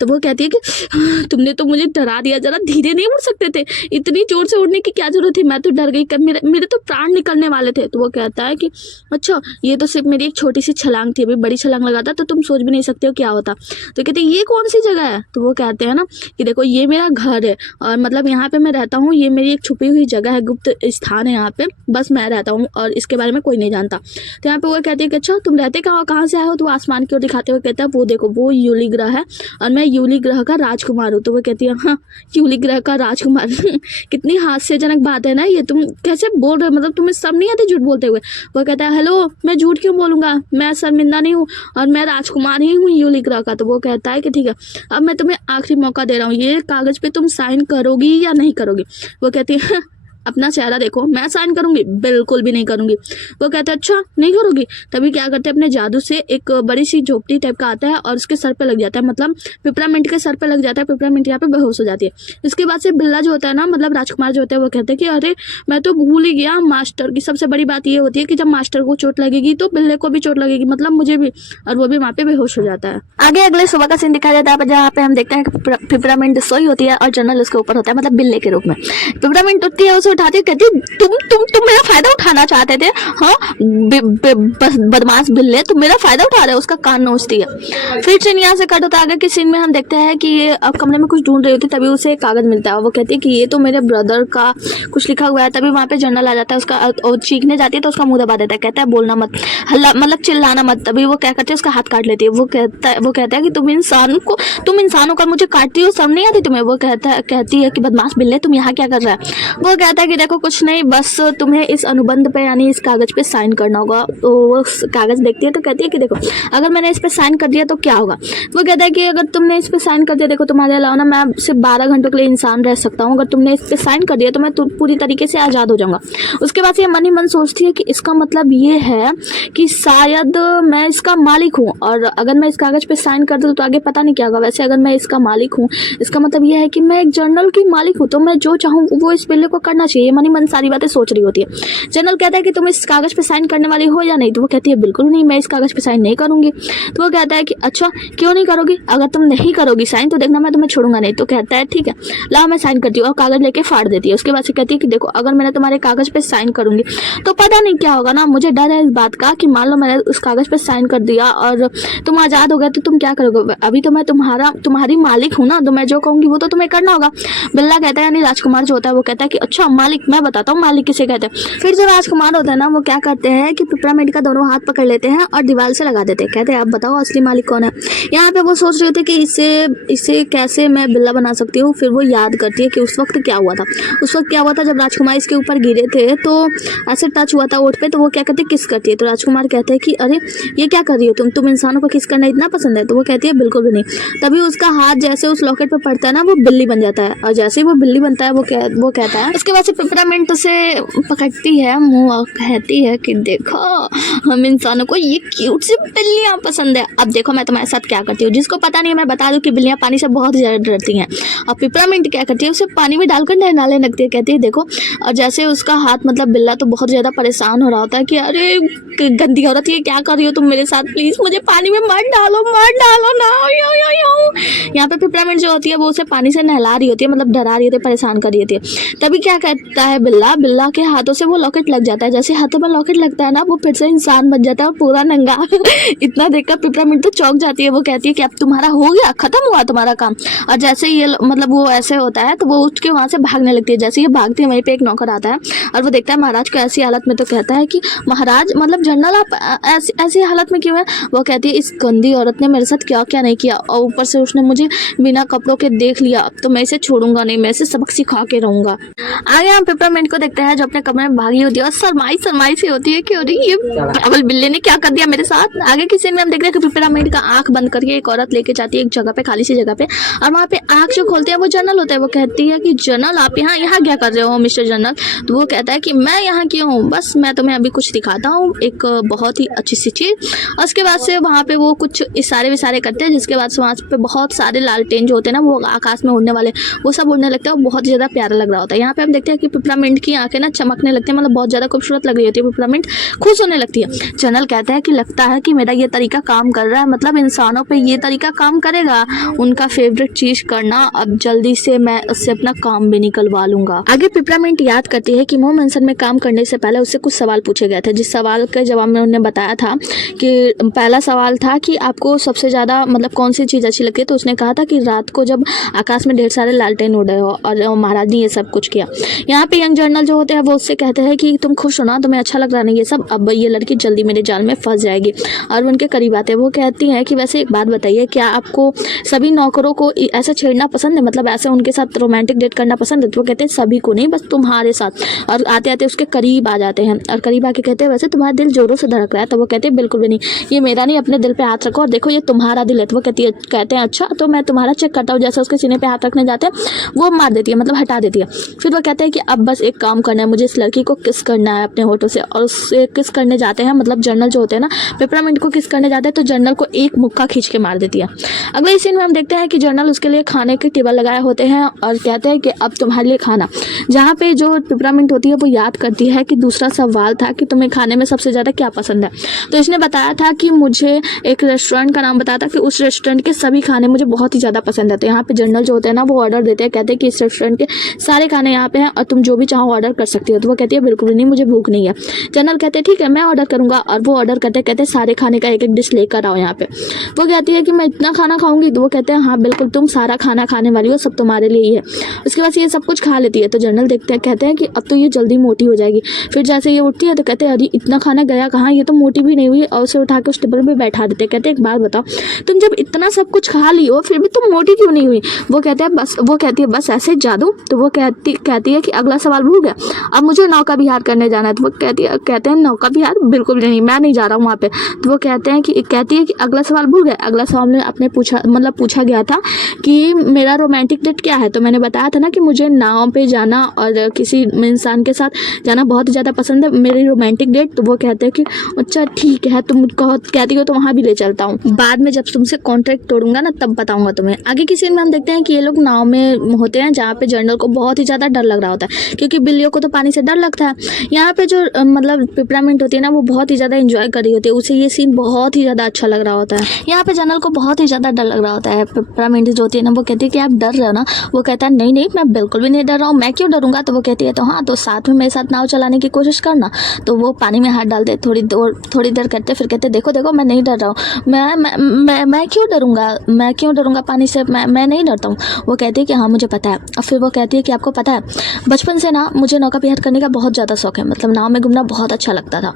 तो वो कहती है कि तुमने तो मुझे डरा दिया, जरा धीरे नहीं उड़ सकते थे? इतनी जोर से उड़ने की क्या जरूरत थी? मैं तो डर गई, कब मेरे तो प्राण निकलने वाले थे। तो वो कहता है कि अच्छा ये तो सिर्फ मेरी एक छोटी सी छलांग थी, अभी बड़ी छलांग लगाता तो तुम सोच भी नहीं सकते हो क्या होता। तो कहते ये कौन सी जगह है? तो वो कहते हैं ना कि देखो ये मेरा घर है और मतलब यहाँ पे मैं रहता हूँ, ये मेरी एक छुपी हुई जगह है, गुप्त स्थान है, यहाँ पे बस मैं रहता हूँ और इसके बारे में कोई नहीं जानता। तो यहाँ पे वो कहते हैं कि अच्छा तुम रहते कहाँ से आए हो? तो आसमान की ओर दिखाते हुए कहता है वो देखो वो यूली ग्रह है और मैं यूली ग्रह का राजकुमार हूँ। तो वो कहती है हाँ यूली ग्रह का राजकुमार कितनी हास्यजनक बात है ना, ये तुम कैसे बोल रहे हो? मतलब तुम्हें सब नहीं आते झूठ बोलते हुए? वो कहता है हेलो, मैं झूठ क्यों बोलूंगा, मैं शर्मिंदा नहीं हूँ और मैं राजकुमार ही हूँ यूली ग्रह का। तो वो कहता है कि ठीक है, अब मैं तुम्हें आखिरी मौका दे रहा हूँ, ये कागज पे तुम साइन करोगी या नहीं करोगी? वो कहती है अपना चेहरा देखो, मैं साइन करूंगी? बिल्कुल भी नहीं करूंगी। वो कहता है अच्छा नहीं करोगी? तभी क्या करते हैं अपने जादू से एक बड़ी सी झोपड़ी टाइप का आता है और उसके सर पे लग जाता है, मतलब पिपरामिंट के सर पे लग जाता है। पिपरामिंट यहाँ पे बेहोश हो जाती है। इसके बाद से बिल्ला जो होता है ना, मतलब राजकुमार जो होता है, वो कहते हैं कि अरे मैं तो भूल ही गया, मास्टर की सबसे बड़ी बात ये होती है कि जब मास्टर को चोट लगेगी तो बिल्ले को भी चोट लगेगी, मतलब मुझे भी, और वो भी वहाँ पे बेहोश हो जाता है। आगे अगले सुबह का सीन दिखाया जाता है जहाँ पे हम देखते हैं कि पिपरामिंट सोई होती है और जनरल उसके ऊपर होता है, मतलब बिल्ले के रूप में। पिपरामिंट उठती है, उसे उठाती है, कहती है तुम मेरा फायदा उठाना चाहते थे? हाँ बदमाश बिल्ले, तुम मेरा फायदा उठा रहे हो? उसका कान नोचती है। फिर सीन यहाँ से कट होता है आगे के सीन में हम देखते हैं कि ये अब कमरे में कुछ ढूंढ रही होती है, तभी उसे एक कागज मिलता है। वो कहती है कि ये तो मेरे ब्रदर का कुछ लिखा हुआ है। तभी वहाँ पे जनरल आ जाता है, उसका चीखने जाती है तो उसका मुंह दबा देता है, कहता है बोलना मत, हल्ला मतलब चिल्लाना मत। तभी वो क्या करती है, उसका हाथ काट लेती है। वो कहता है कि तुम इंसान होकर मुझे काटती हो, शर्म नहीं आती तुम्हें? वो कहती है कि बदमाश बिल्ले तुम यहाँ क्या कर रहा है? वो कहता है कि देखो कुछ नहीं, बस तुम्हें इस अनुबंध पे यानी इस कागज पे साइन करना होगा। तो वो कागज देखती है तो कहती है कि देखो अगर मैंने इस पे साइन कर दिया तो क्या होगा? वो कहता है कि अगर तुमने इस पे साइन कर दिया, देखो तुम्हारे अलावा ना मैं सिर्फ 12 घंटों के लिए इंसान रह सकता हूँ, अगर तुमने इस पे साइन कर दिया तो मैं पूरी तरीके से आज़ाद हो जाऊंगा। उसके बाद से मन ही मन सोचती है कि इसका मतलब ये है कि शायद मैं इसका मालिक हूँ, और अगर मैं इस कागज पे साइन कर दूँ तो आगे पता नहीं क्या होगा। वैसे अगर मैं इसका मालिक हूँ, इसका मतलब ये है कि मैं एक जनरल की मालिक हूँ, तो मैं जो चाहूँ वो इस बिल्ले को करना चाहिए। मन ही मन सारी बातें सोच रही होती है। जनरल कहता है कि तुम इस कागज पे साइन करने वाली हो या नहीं? तो वो कहती है बिल्कुल नहीं, मैं इस कागज पे साइन नहीं करूंगी। तो वो कहता है कि अच्छा क्यों नहीं करोगी? अगर तुम नहीं करोगी साइन तो देखना मैं तुम्हें छोड़ूंगा नहीं। तो कहता है ठीक है लाओ मैं साइन करती हूँ, और कागज लेके फाड़ देती है। उसके बाद से कहती है कि देखो अगर मैंने तुम्हारे कागज पे साइन करूंगी तो पता नहीं क्या होगा ना, मुझे डर है इस बात का कि मान लो मैंने उस कागज पे साइन कर दिया और तुम आजाद हो गए तो तुम क्या करोगे? अभी तो मैं तुम्हारी मालिक हूँ ना, तो मैं जो कहूंगी वो तो तुम्हें करना होगा। बिल्ला कहता है यानी राजकुमार जो होता है वो कहता है कि अच्छा मालिक, मैं बताता हूँ मालिक किसे कहते हैं। फिर जो राजकुमार होता है ना वो क्या करते हैं कि पिपरामिंट का दोनों हाथ पकड़ लेते हैं और दीवार से लगा देते हैं। कहते हैं अब बताओ असली मालिक कौन है। यहाँ पे वो सोच रहे थे कि इसे कैसे मैं बिल्ला बना सकती हूँ। फिर वो याद करती है कि उस वक्त क्या हुआ था। उस वक्त क्या हुआ था जब राजकुमार इसके ऊपर गिरे थे तो ऐसे टच हुआ था ओठ पे, तो वो क्या करती है किस करती है। तो राजकुमार कहते हैं कि अरे ये क्या कर रही हो तुम इंसानों को किस करना इतना पसंद है। तो वो कहती है बिल्कुल भी नहीं। तभी उसका हाथ जैसे उस लॉकेट पे पड़ता है ना वो बिल्ली बन जाता है, और जैसे ही वो बिल्ली बनता है वो कहता है, उसके बाद से पिपरामिंट उसे पकड़ती है मुंह और कहती है कि देखो हम इंसानों को ये क्यूट सी बिल्लियां पसंद है। अब देखो मैं तुम्हारे साथ क्या करती हूँ। जिसको पता नहीं है मैं बता दूं कि बिल्लियां पानी से बहुत ज्यादा डरती हैं। और पिपरामिंट क्या करती है उसे पानी में डालकर नहलाने लगती है। कहती है देखो, और जैसे उसका हाथ मतलब बिल्ला तो बहुत ज्यादा परेशान हो रहा होता है कि अरे गंदी औरत ये क्या कर रही हो तुम मेरे साथ, प्लीज मुझे पानी में मत डालो ना। यहाँ पे पिपरामिंट जो होती है वो उसे पानी से नहला रही होती है, मतलब डरा रही होती है, परेशान कर रही होती है। तभी क्या कहता है बिल्ला के हाथों से वो लॉकेट लग जाता है। जैसे हाथों में लॉकेट लगता है ना वो फिर से इंसान बन जाता है और पूरा नंगा। इतना देखकर पिपरामिंट तो चौंक जाती है। वो कहती है कि अब तुम्हारा हो गया, खत्म हुआ तुम्हारा काम। और जैसे ये मतलब वो ऐसे होता है तो वो उठ के वहां से भागने लगती है। जैसे ये भागती है वहीं पे एक नौकर आता है और वो देखता है महाराज को ऐसी हालत में, तो कहता है कि महाराज मतलब जनरल आप ऐसी हालत में क्यों है। वो कहती है इस गंदी औरत ने मेरे साथ क्या क्या नहीं किया, और ऊपर से उसने मुझे बिना कपड़ों के देख लिया, तो मैं इसे छोड़ूंगा नहीं, मैं इसे सबक सिखा के रहूंगा। आगे हम पिपरामिंट को देखते हैं जो अपने कमरे में भागी होती है और शरमाई सी होती है कि अरे ये अवल बिल्ली ने क्या कर दिया मेरे साथ। आगे की सीन में हम देख रहे हैं कि पिपरामिंट का आंख बंद करके एक औरत लेके जाती है एक जगह पे, खाली सी जगह पे, और वहाँ पे आंख जो खोलती है वो जनरल होता है। वो कहती है कि जनरल आप यहाँ क्या कर रहे हो मिस्टर जनरल। तो वो कहता है कि मैं यहाँ क्यों हूँ, बस मैं तुम्हें अभी कुछ दिखाता हूँ, एक बहुत ही अच्छी सी चीज। और उसके बाद से वहाँ पे वो कुछ इशारे करते हैं, जिसके बाद से वहाँ पे बहुत सारे लालटेन जो होते हैं ना वो आकाश में उड़ने वाले, वो सब उड़ने लगते हैं और बहुत ज्यादा प्यारा लग रहा होता है। यहाँ पे हम देखते हैं कि पिपरामिंट की आंखें ना चमकने लगती है, मतलब बहुत ज्यादा खूबसूरत लग रही होती है। पिपरामिंट खुश होने लगती है। जनरल कहता है कि लगता है कि मेरा ये तरीका काम कर रहा है, मतलब इंसानों पे ये तरीका काम करेगा, उनका फेवरेट चीज करना। अब जल्दी से मैं उससे अपना काम भी निकलवा लूंगा। आगे पिपरामिंट याद करती है कि मोह मैंसन में काम करने से पहले उससे कुछ सवाल पूछे गए थे, जिस सवाल के जवाब में उन्होंने बताया था कि पहला सवाल था कि आपको सबसे ज्यादा मतलब कौन सी चीज अच्छी लगती है। तो उसने कहा था कि रात को जब आकाश में ढेर सारे लालटेन उड़े हो और महाराज ने ये सब कुछ किया। यहाँ पे यंग जनरल जो होते हैं वो उससे कहते हैं कि तुम खुश हो ना, तुम्हें अच्छा लग रहा नहीं ये सब, अब ये लड़की जल्दी मेरे जाल में फंस जाएगी। और उनके करीब आते हैं। वो कहती है कि वैसे एक बात बताइए, क्या आपको सभी नौकरों को ऐसा छेड़ना पसंद है, मतलब ऐसे उनके साथ रोमांटिक डेट करना पसंद है। तो वो कहते हैं सभी को नहीं, बस तुम्हारे साथ। और आते आते उसके करीब आ जाते हैं और करीब आके कहते हैं वैसे तुम्हारा दिल जोरों से धड़क रहा है। तो वो कहते हैं बिल्कुल भी नहीं, ये मेरा नहीं, अपने दिल पे हाथ रखो और देखो ये तुम्हारा दिल है। तो वो कहते हैं अच्छा तो मैं तुम्हारा चेक करता हूँ। जैसे उसके सीने पे हाथ रखने जाते हैं वो मार देती है, मतलब हटा देती है। फिर वो कहते हैं कि अब बस एक काम करना है, मुझे इस लड़की को किस करना है अपने होठों से। और उससे किस करने जाते हैं, मतलब जनरल जो होते हैं ना पिपरामिंट को किस करने जाते हैं तो जनरल को एक मुक्का खींच के मार देती है। अगले सीन में हम देखते हैं कि जनरल उसके लिए खाने के टेबल लगाए होते हैं और कहते हैं कि अब तुम्हारे लिए खाना। जहाँ पे जो पिपरामिंट होती है वो याद करती है कि दूसरा सवाल था कि तुम्हें खाने में सबसे ज़्यादा क्या पसंद है। तो इसने बताया था कि मुझे एक रेस्टोरेंट का नाम बताया था कि उस रेस्टोरेंट के सभी खाने मुझे बहुत ही ज़्यादा पसंद है। तो यहाँ पे जनरल जो होते हैं ना वो ऑर्डर देते हैं, कहते हैं कि इस रेस्टोरेंट के सारे खाने यहाँ पे हैं और तुम जो भी चाहो ऑर्डर कर सकती हो। तो वो कहती है बिल्कुल नहीं, मुझे भूख नहीं है। जनरल कहते हैं ठीक है मैं ऑर्डर करूँगा। और वो ऑर्डर करते कहते सारे खाने का एक एक डिश लेकर आओ यहाँ पे। वो कहती है कि मैं इतना खाना खाऊंगी। तो वो कहते हैं हाँ बिल्कुल तुम सारा खाना खाने वाली हो, सब तुम्हारे लिए ही है। उसके बाद ये सब कुछ खा लेती है। तो जनरल देखते हैं कहते हैं कि अब तो ये जल्दी मोटी हो जाएगी। फिर जैसे ये उठती है तो कहते हैं अरे इतना खाना गया कहाँ, ये तो मोटी भी नहीं हुई। और उसे उठा के उस टेबल पे बैठा देते हैं। कहते हैं एक बात बताओ, तुम जब इतना सब कुछ खा ली हो फिर भी तुम मोटी क्यों नहीं हुई। वो कहती है बस ऐसे जादू। तो वो कहती है कि अगला सवाल भूल गया, अब मुझे नौका विहार करने जाना है। तो वो कहते हैं नौका विहार बिल्कुल नहीं, मैं नहीं जा रहा हूँ वहाँ पे। तो वो कहती है कि अगला सवाल भूल गए। अगला सवाल में अपने पूछा गया था कि मेरा रोमांटिक डेट क्या है। तो मैंने बताया था ना कि मुझे नाव पे जाना और किसी इंसान के साथ जाना बहुत ज़्यादा पसंद है, मेरी रोमांटिक डेट। तो वो कहते हैं कि अच्छा ठीक है तुम कहती हो तो वहाँ भी ले चलता हूँ, बाद में जब तुमसे कॉन्ट्रैक्ट तोड़ूंगा ना तब बताऊंगा तुम्हें। आगे की सीन में हम देखते हैं कि ये लोग नाव में होते हैं जहाँ पे जनरल को बहुत ही ज़्यादा डर लग रहा होता है, क्योंकि बिल्लियों को तो पानी से डर लगता है। यहाँ पे जो मतलब पिपरामिंट होती है ना वो बहुत ही ज़्यादा इंजॉय कर रही होती है, उसे ये सीन बहुत ही ज़्यादा अच्छा लग रहा होता है। यहाँ पे जनरल को बहुत ही ज़्यादा डर लग रहा होता है। पिपरामिंट जो होती है ना वो कहती है कि आप डर रहे हो ना। वो कहता है नहीं मैं बिल्कुल भी नहीं डर रहा हूँ, मैं क्यों डरूंगा। तो वो कहती है तो हाँ तो साथ में मेरे साथ नाव चलाने की कोशिश करना। तो वो पानी में हाथ डालते थोड़ी देर करते फिर कहते देखो मैं नहीं डर रहा हूँ, मैं क्यों करूँगा पानी से, मैं नहीं डरता हूँ। वो कहती है कि हाँ मुझे पता है। और फिर वो कहती है कि आपको पता है बचपन से ना मुझे नौका विहार करने का बहुत ज़्यादा शौक है, मतलब नाव में घूमना बहुत अच्छा लगता था।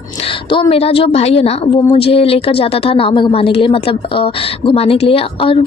तो मेरा जो भाई है ना वो मुझे लेकर जाता था नाव में घुमाने के लिए, मतलब घुमाने के लिए, और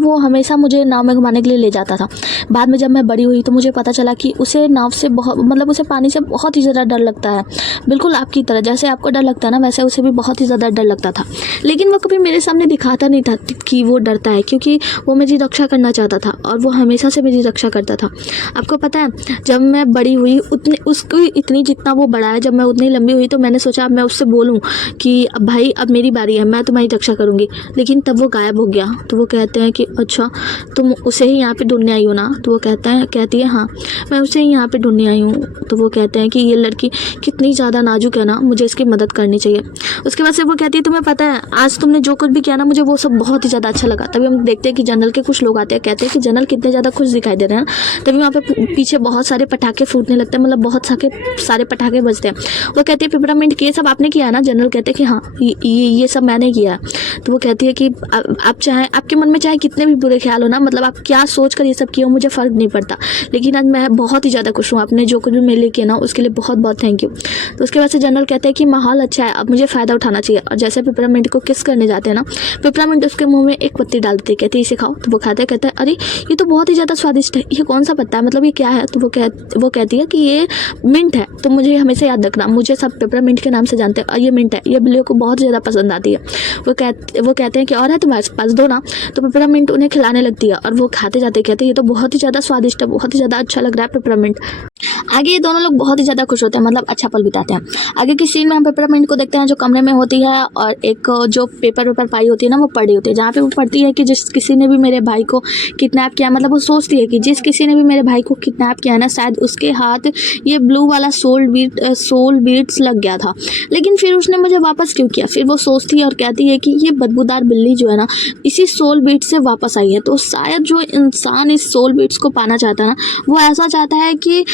वो हमेशा मुझे नाव में घुमाने के लिए ले जाता था। बाद में जब मैं बड़ी हुई तो मुझे पता चला कि उसे नाव से बहुत, मतलब उसे पानी से बहुत ही ज़्यादा डर लगता है, बिल्कुल आपकी तरह। जैसे आपको डर लगता है ना वैसे उसे भी बहुत ही ज़्यादा डर लगता था। लेकिन वो कभी मेरे सामने दिखाता नहीं था कि वो डरता है, क्योंकि वो मेरी रक्षा करना चाहता था और वो हमेशा से मेरी रक्षा करता था। आपको पता है जब मैं बड़ी हुई उतनी उसकी इतनी जितना वो बड़ा है, जब मैं उतनी लंबी हुई तो मैंने सोचा अब मैं उससे बोलूँ कि अब भाई अब मेरी बारी है, मैं तुम्हारी रक्षा करूँगी। लेकिन तब वो गायब हो गया। तो वो कहते हैं कि अच्छा तुम उसे ही यहाँ पे ढूंढने आई हो ना? तो वो कहती है हाँ मैं उसे ही यहाँ पे ढूंढने आई हूँ। तो वो कहते हैं कि ये लड़की कितनी ज़्यादा नाजुक है ना, मुझे इसकी मदद करनी चाहिए। उसके बाद से वो कहती है तुम्हें पता है आज तुमने जो कुछ भी किया ना मुझे वो सब बहुत ही ज़्यादा अच्छा लगा। तभी हम देखते हैं कि जनरल के कुछ लोग आते हैं, कहते हैं कि जनरल कितने ज़्यादा खुश दिखाई दे रहे हैं। तभी वहाँ पे पीछे बहुत सारे पटाखे फूटने लगते हैं, मतलब बहुत सारे पटाखे बजते हैं। वो कहती है पिपरामिंट ये सब आपने किया ना? जनरल कहते हैं कि हाँ ये सब मैंने किया। तो वो कहती है कि आप चाहे आपके मन में चाहे कितने भी बुरे ख्याल हो ना, मतलब आप क्या सोच कर ये सब किया मुझे फ़र्क नहीं पड़ता, लेकिन आज मैं बहुत ही ज़्यादा खुश हूँ। आपने जो कुछ भी मेरे लिए किया ना उसके लिए बहुत बहुत थैंक यू। तो उसके बाद से जनरल कहते हैं कि माहौल अच्छा है, अब मुझे फ़ायदा उठाना चाहिए। और जैसे पिपरामिंट को किस करने जाते हैं ना, पिपरामिंट उसके मुंह में एक पत्ती डाल देती है, कहती है इसे खाओ। तो वो खाता है, कहता है अरे ये तो बहुत ही ज़्यादा स्वादिष्ट है, ये कौन सा पत्ता है, मतलब ये क्या है? तो वो कहती है कि ये मिंट है, तो मुझे हमेशा याद रखना, मुझे सब पिपरामिंट के नाम से जानते हैं और ये मिंट है, ये बिल्लियों को बहुत ज़्यादा पसंद आती है। वो कहते हैं कि और है तुम्हारे पास, दो ना। तो पिपरामिंट उन्हें खिलाने लगती है और वो खाते जाते कहते हैं ये तो बहुत ही ज़्यादा स्वादिष्ट है, बहुत ही ज़्यादा अच्छा लग रहा है पिपरामिंट। आगे ये दोनों लोग बहुत ही ज़्यादा खुश होते हैं, मतलब अच्छा पल बिताते हैं। आगे की सीन में हम पेपरमिंट को देखते हैं जो कमरे में होती है और एक जो पेपर पाई होती है ना वो पढ़ रही होती है, जहाँ पे वो पढ़ती है कि जिस किसी ने भी मेरे भाई को किडनैप किया, मतलब वो सोचती है कि जिस किसी ने भी मेरे भाई को किडनैप किया ना शायद उसके हाथ ये ब्लू वाला सोल बीट्स लग गया था, लेकिन फिर उसने मुझे वापस क्यों किया? फिर वो सोचती है और कहती है कि ये बदबूदार बिल्ली जो है ना इसी सोल बीट से वापस आई है। तो शायद जो इंसान इस सोल बीट्स को पाना चाहता है ना वो ऐसा चाहता है कि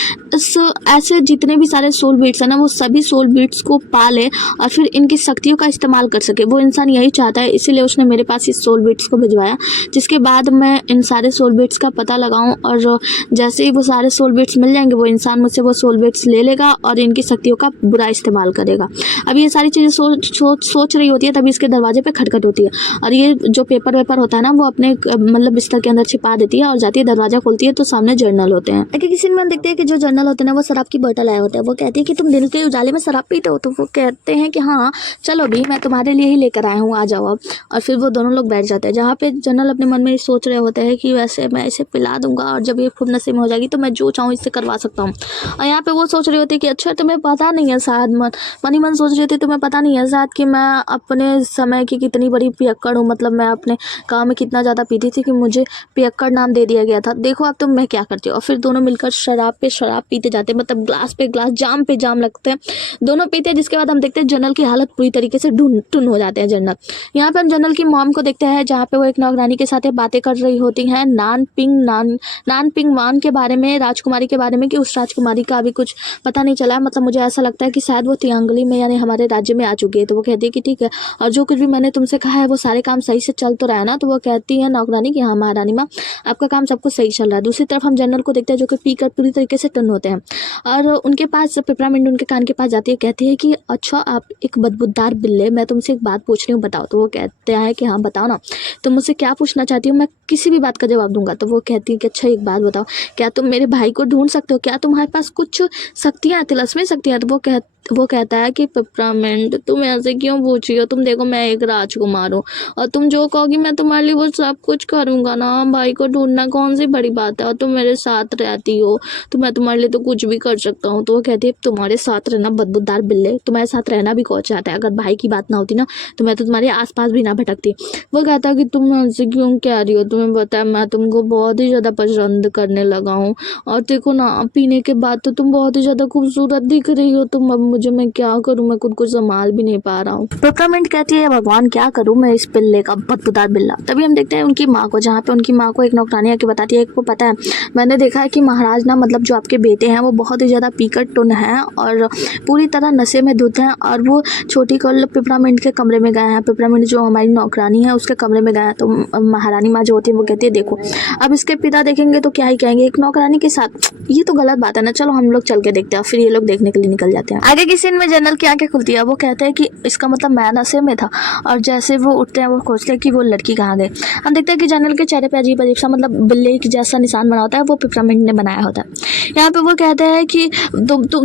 ऐसे जितने भी सारे सोल बीट्स हैं ना वो सभी सोल बीट्स को पाले और फिर इनकी शक्तियों का इस्तेमाल कर सके। वो इंसान यही चाहता है, इसीलिए उसने मेरे पास इस सोल बीट्स को भिजवाया, जिसके बाद मैं इन सारे सोल बीट्स का पता लगाऊं और जैसे ही वो सारे सोल बीट्स मिल जाएंगे वो इंसान मुझसे वो सोल बीट्स ले लेगा और इनकी शक्तियों का बुरा इस्तेमाल करेगा। अब ये सारी चीज़ें सोच रही होती है, तभी इसके दरवाजे पर खटखट होती है और ये जो पेपर होता है ना वो अपने मतलब बिस्तर के अंदर छिपा देती है और जाती है, दरवाजा खोलती है तो सामने जर्नल होते हैं। आगे किसी में हम देखते हैं कि जो जर्नल होते हैं ना वो शराब की बोतल आए होते हैं। वो कहती है कि तुम दिन के उजाले में शराब पीते हो? तो वो कहते हैं कि हाँ चलो भी मैं तुम्हारे लिए ही लेकर आया हूँ, आ जाओ अब। और फिर वो दोनों लोग बैठ जाते हैं, जहाँ पे जनरल अपने मन में सोच रहे होते हैं कि वैसे मैं इसे पिला दूंगा और जब ये खूब नशे में हो जाएगी तो मैं जो चाहूँ इससे करवा सकता हूँ। और यहाँ पे वो सोच रही होती है कि अच्छा तुम्हें पता नहीं है, शायद मन ही मन सोच रही थी तुम्हें पता नहीं है शायद कि मैं अपने समय की कितनी बड़ी पियक्कड़ हूँ, मतलब मैं अपने गाँव में कितना ज़्यादा पीती थी कि मुझे पियक्कड़ नाम दे दिया गया था। देखो अब तुम मैं क्या करती हूँ। और फिर दोनों मिलकर शराब पे शराब पीते जाते हैं, मतलब ग्लास पे ग्लास, जाम पे जाम लगते हैं, दोनों पीते हैं। जिसके बाद हम देखते हैं जनरल की हालत पूरी तरीके से टुन हो जाते हैं जनरल। यहाँ पे हम जनरल की मॉम को देखते हैं जहाँ पे वो एक नौकरानी के साथ बातें कर रही होती हैं नान पिंग वान के बारे में, राजकुमारी के बारे में, कि उस राजकुमारी का अभी कुछ पता नहीं चला है। मतलब मुझे ऐसा लगता है कि शायद वो तियांगली में यानी हमारे राज्य में आ चुकी है। तो वो कहती है कि ठीक है और जो कुछ भी मैंने तुमसे कहा है वो सारे काम सही से चल तो रहा है ना? तो वो कहती है नौकरानी कि हाँ महारानी माँ आपका काम सब कुछ सही चल रहा है। दूसरी तरफ हम जनरल को देखते हैं जो कि पी कर पूरी तरीके से टन होते हैं और उनके पास पिपरामिंट उनके कान के पास जाती है, कहती है कि अच्छा आप एक बदबूदार बिल्ले, मैं तुमसे एक बात पूछ रही हूँ बताओ। तो वो कहते हैं कि हाँ बताओ ना, तुम मुझसे क्या पूछना चाहती हो, मैं किसी भी बात का जवाब दूंगा। तो वो कहती है कि अच्छा एक बात बताओ, क्या तुम मेरे भाई को ढूंढ सकते हो? क्या तुम्हारे पास कुछ शक्तियाँ, तिलस्मी शक्तियाँ? तो वो कहता है कि पिपरामिंट तुम ऐसे क्यों पूछ रही हो, तुम देखो मैं एक राजकुमार हूँ और तुम जो कहोगी मैं तुम्हारे लिए वो सब कुछ करूँगा ना। भाई को ढूंढना कौन सी बड़ी बात है और तुम मेरे साथ रहती हो तो मैं तुम्हारे लिए तो कुछ भी कर सकता हूँ। तो वो कहती है तुम्हारे साथ रहना बदबूदार बिल्ले, तुम्हारे साथ रहना भी कौन चाहता है? अगर भाई की बात ना होती ना तो मैं तो तुम्हारे आसपास भी ना भटकती। वो कहता है कि तुम ऐसे क्यों कह रही हो, तुम्हें पता है मैं तुमको बहुत ही ज़्यादा पसंद करने लगा हूँ और देखो ना पीने के बाद तो तुम बहुत ही ज़्यादा खूबसूरत दिख रही हो, तुम अब मुझे, मैं क्या करूँ, मैं खुद को संभाल भी नहीं पा रहा हूँ। पेपरमिंट कहती है भगवान क्या करूँ मैं इस बिल्ले का, बदबूदार बिल्ला। तभी हम देखते हैं उनकी माँ को, जहाँ पे उनकी माँ को एक नौकरानी आके बताती है कि पता है मैंने देखा है कि महाराज ना मतलब जो आपके बेटे हैं वो बहुत ही ज़्यादा पीकट टुन हैं और पूरी तरह नशे में धुत हैं, और वो छोटी गर्ल पेपरामिंट के कमरे में गए हैं, पेपरामिंट जो हमारी नौकरानी है उसके कमरे में गए हैं। तो महारानी माँ जो होती है वो कहती है देखो अब इसके पिता देखेंगे तो क्या ही कहेंगे, एक नौकरानी के साथ, ये तो गलत बात है ना, चलो हम लोग चल के देखते हैं। फिर ये लोग देखने के लिए निकल जाते हैं। आगे की सीन में जनरल की आंखें खुलती है, वो कहते हैं कि इसका मतलब मैं नशे में था, और जैसे वो उठते हैं वो खोजते हैं कि वो लड़की कहाँ गई। हम देखते हैं कि जनरल के चेहरे पे अजीब अजीब सा मतलब बिल्ली के जैसा निशान बना होता है, वो पेपरमिंट ने बनाया होता है। यहाँ पे वो कहते हैं कि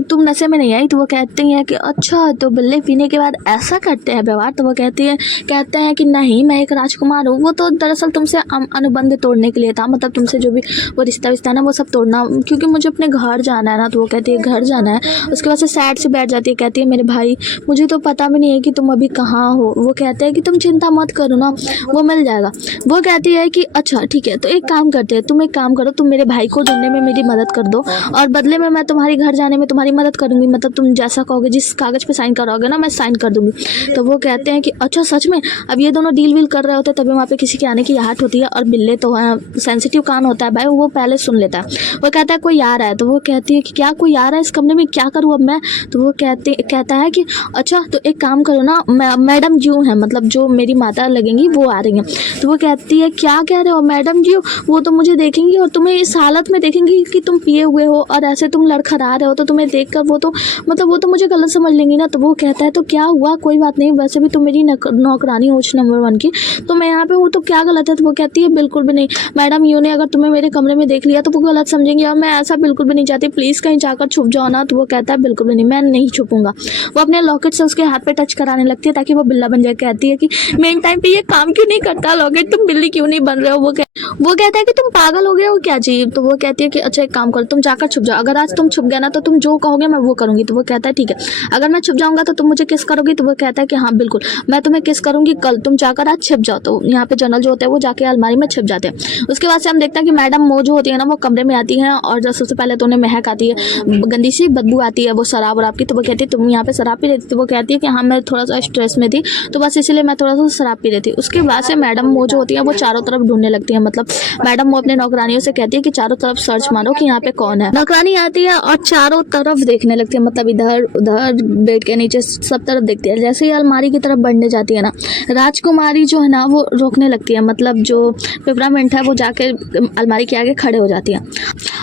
तुम नशे में नहीं आई, तो वो कहती हैं कि अच्छा तो बिल्ले पीने के बाद ऐसा करते हैं व्यवहार। तो वो कहते हैं कि नहीं मैं एक राजकुमार हूँ, वो तो दरअसल तुमसे अनुबंध तोड़ने के लिए था, मतलब तुमसे जो भी वो रिश्ता विश्ता ना वो सब तोड़ना, क्योंकि मुझे अपने घर जाना है ना। तो वो कहती है घर जाना है, उसके बाद से सैड से बैठ जाती है, कहती है मेरे भाई मुझे तो पता भी नहीं है कि तुम अभी कहाँ हो। वो कहते हैं कि तुम चिंता मत करो ना, वो मिल जाएगा। वो कहती है कि अच्छा ठीक है, तो एक काम करते हैं, तुम एक काम करो, तुम मेरे भाई को ढूंढने में मेरी मदद कर दो, और बदले में मैं तुम्हारे घर जाने में तुम्हारी मदद करूंगी, मतलब तुम जैसा कहोगे, जिस कागज पे साइन कराओगे ना मैं साइन कर दूंगी। तो वो कहते हैं कि अच्छा सच में। अब ये दोनों डील वील कर रहे होते तभी वहाँ पे किसी के आने की आहट होती है, और बिल्ले तो सेंसिटिव कान होता है भाई, वो पहले सुन लेता है। वो कहता है कोई आ रहा है। तो वो कहती है कि क्या कोई आ रहा है इस कमरे में, क्या करूँ अब मैं। तो वो कहता है कि अच्छा तो एक काम करो ना, मैडम जी है, मतलब जो मेरी माता लगेंगी वो आ रही हैं। तो वो कहती है क्या कह रहे हो मैडम जी, वो तो मुझे देखेंगी और तुम्हें इस हालत में देखेंगी कि तुम पिए हुए हो और ऐसे तुम लड़खड़ा रहे हो, तो तुम्हें देखकर वो तो मुझे गलत समझ लेंगी ना। तो वो कहता है तो क्या हुआ, कोई बात नहीं, वैसे भी तुम मेरी नौकरानी हो नंबर 1 की, तो मैं यहाँ पे हूँ, तो क्या गलत है। तो वो कहती है बिल्कुल भी नहीं मैडम, यूँ ने अगर तुम्हें मेरे कमरे में देख लिया तो वो गलत समझेंगे, और मैं ऐसा बिल्कुल भी नहीं चाहती, प्लीज़ कहीं जाकर छुप जाओ ना। तो वो कहता है बिल्कुल भी नहीं, मैं नहीं छुपूंगा। वो अपने लॉकेट से उसके हाथ पे टच कराने लगती है ताकि वो बिल्ला बन जाए। कहती है कि मेन टाइम पे ये काम क्यों नहीं करता लॉकेट, तुम बिल्ली क्यों नहीं बन रहे हो। वो कहता है कि तुम पागल हो गए हो क्या जी। तो वो कहती है कि अच्छा एक काम करो, तुम जाकर छुप जाओ, अगर आज तुम छुप गए ना तो तुम जो कहोगे मैं वो करूंगी। तो वो कहता है ठीक है, अगर मैं छुप जाऊंगा तो तुम मुझे किस करोगी। तो वो कहता है कि हाँ बिल्कुल, मैं तुम्हें किस करूंगी कल, तुम जाकर आज छिप जाओ। तो यहाँ पे जनरल जो होते हैं वो जाके अलमारी में छिप जाते हैं। उसके बाद से हम देखते हैं कि मैडम मो जो होती है ना वो कमरे में आती है, और जब सबसे पहले तो उन्हें महक आती है, गंदी सी बदबू आती है, वो शराब वराब की। तो वो कहती है तुम यहाँ पे शराब पी रही थी। तो वो कहती है कि हाँ मैं थोड़ा सा स्ट्रेस में थी, तो बस इसीलिए मैं थोड़ा सा शराब पी रही थी। उसके बाद से मैडम मो जो होती है वो चारों तरफ ढूंढने लगती है, मतलब मैडम वो अपने नौकरानियों से कहती है कि चारों तरफ सर्च मारो कि यहाँ पे कौन है। नौकरानी आती है और चारों तरफ देखने लगती है, मतलब इधर उधर बेड के नीचे सब तरफ देखती है। जैसे ही अलमारी की तरफ बढ़ने जाती है ना, राजकुमारी जो है ना वो रोकने लगती है, मतलब जो पेपरामिंट है वो जाके अलमारी के आगे खड़े हो जाती है।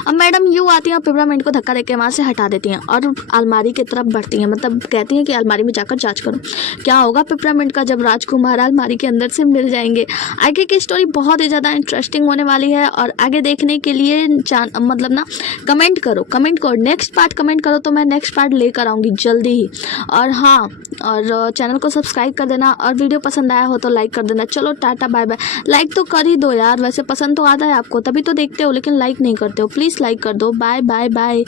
अब मैडम यूँ आती हैं और पेपरामिंट को धक्का देके वहाँ से हटा देती हैं और अलमारी की तरफ बढ़ती हैं, मतलब कहती हैं कि अलमारी में जाकर जांच करो क्या होगा पेपरामिंट का जब राजकुमार अलमारी के अंदर से मिल जाएंगे। आगे की स्टोरी बहुत ही ज़्यादा इंटरेस्टिंग होने वाली है, और आगे देखने के लिए मतलब ना कमेंट करो नेक्स्ट पार्ट कमेंट करो, तो मैं नेक्स्ट पार्ट लेकर आऊँगी जल्दी ही। और हाँ, और चैनल को सब्सक्राइब कर देना, और वीडियो पसंद आया हो तो लाइक कर देना। चलो टाटा बाय बाय। लाइक तो कर ही दो यार, वैसे पसंद तो आता है आपको तभी तो देखते हो, लेकिन लाइक नहीं करते हो, प्लीज़ लाइक कर दो। Bye bye bye.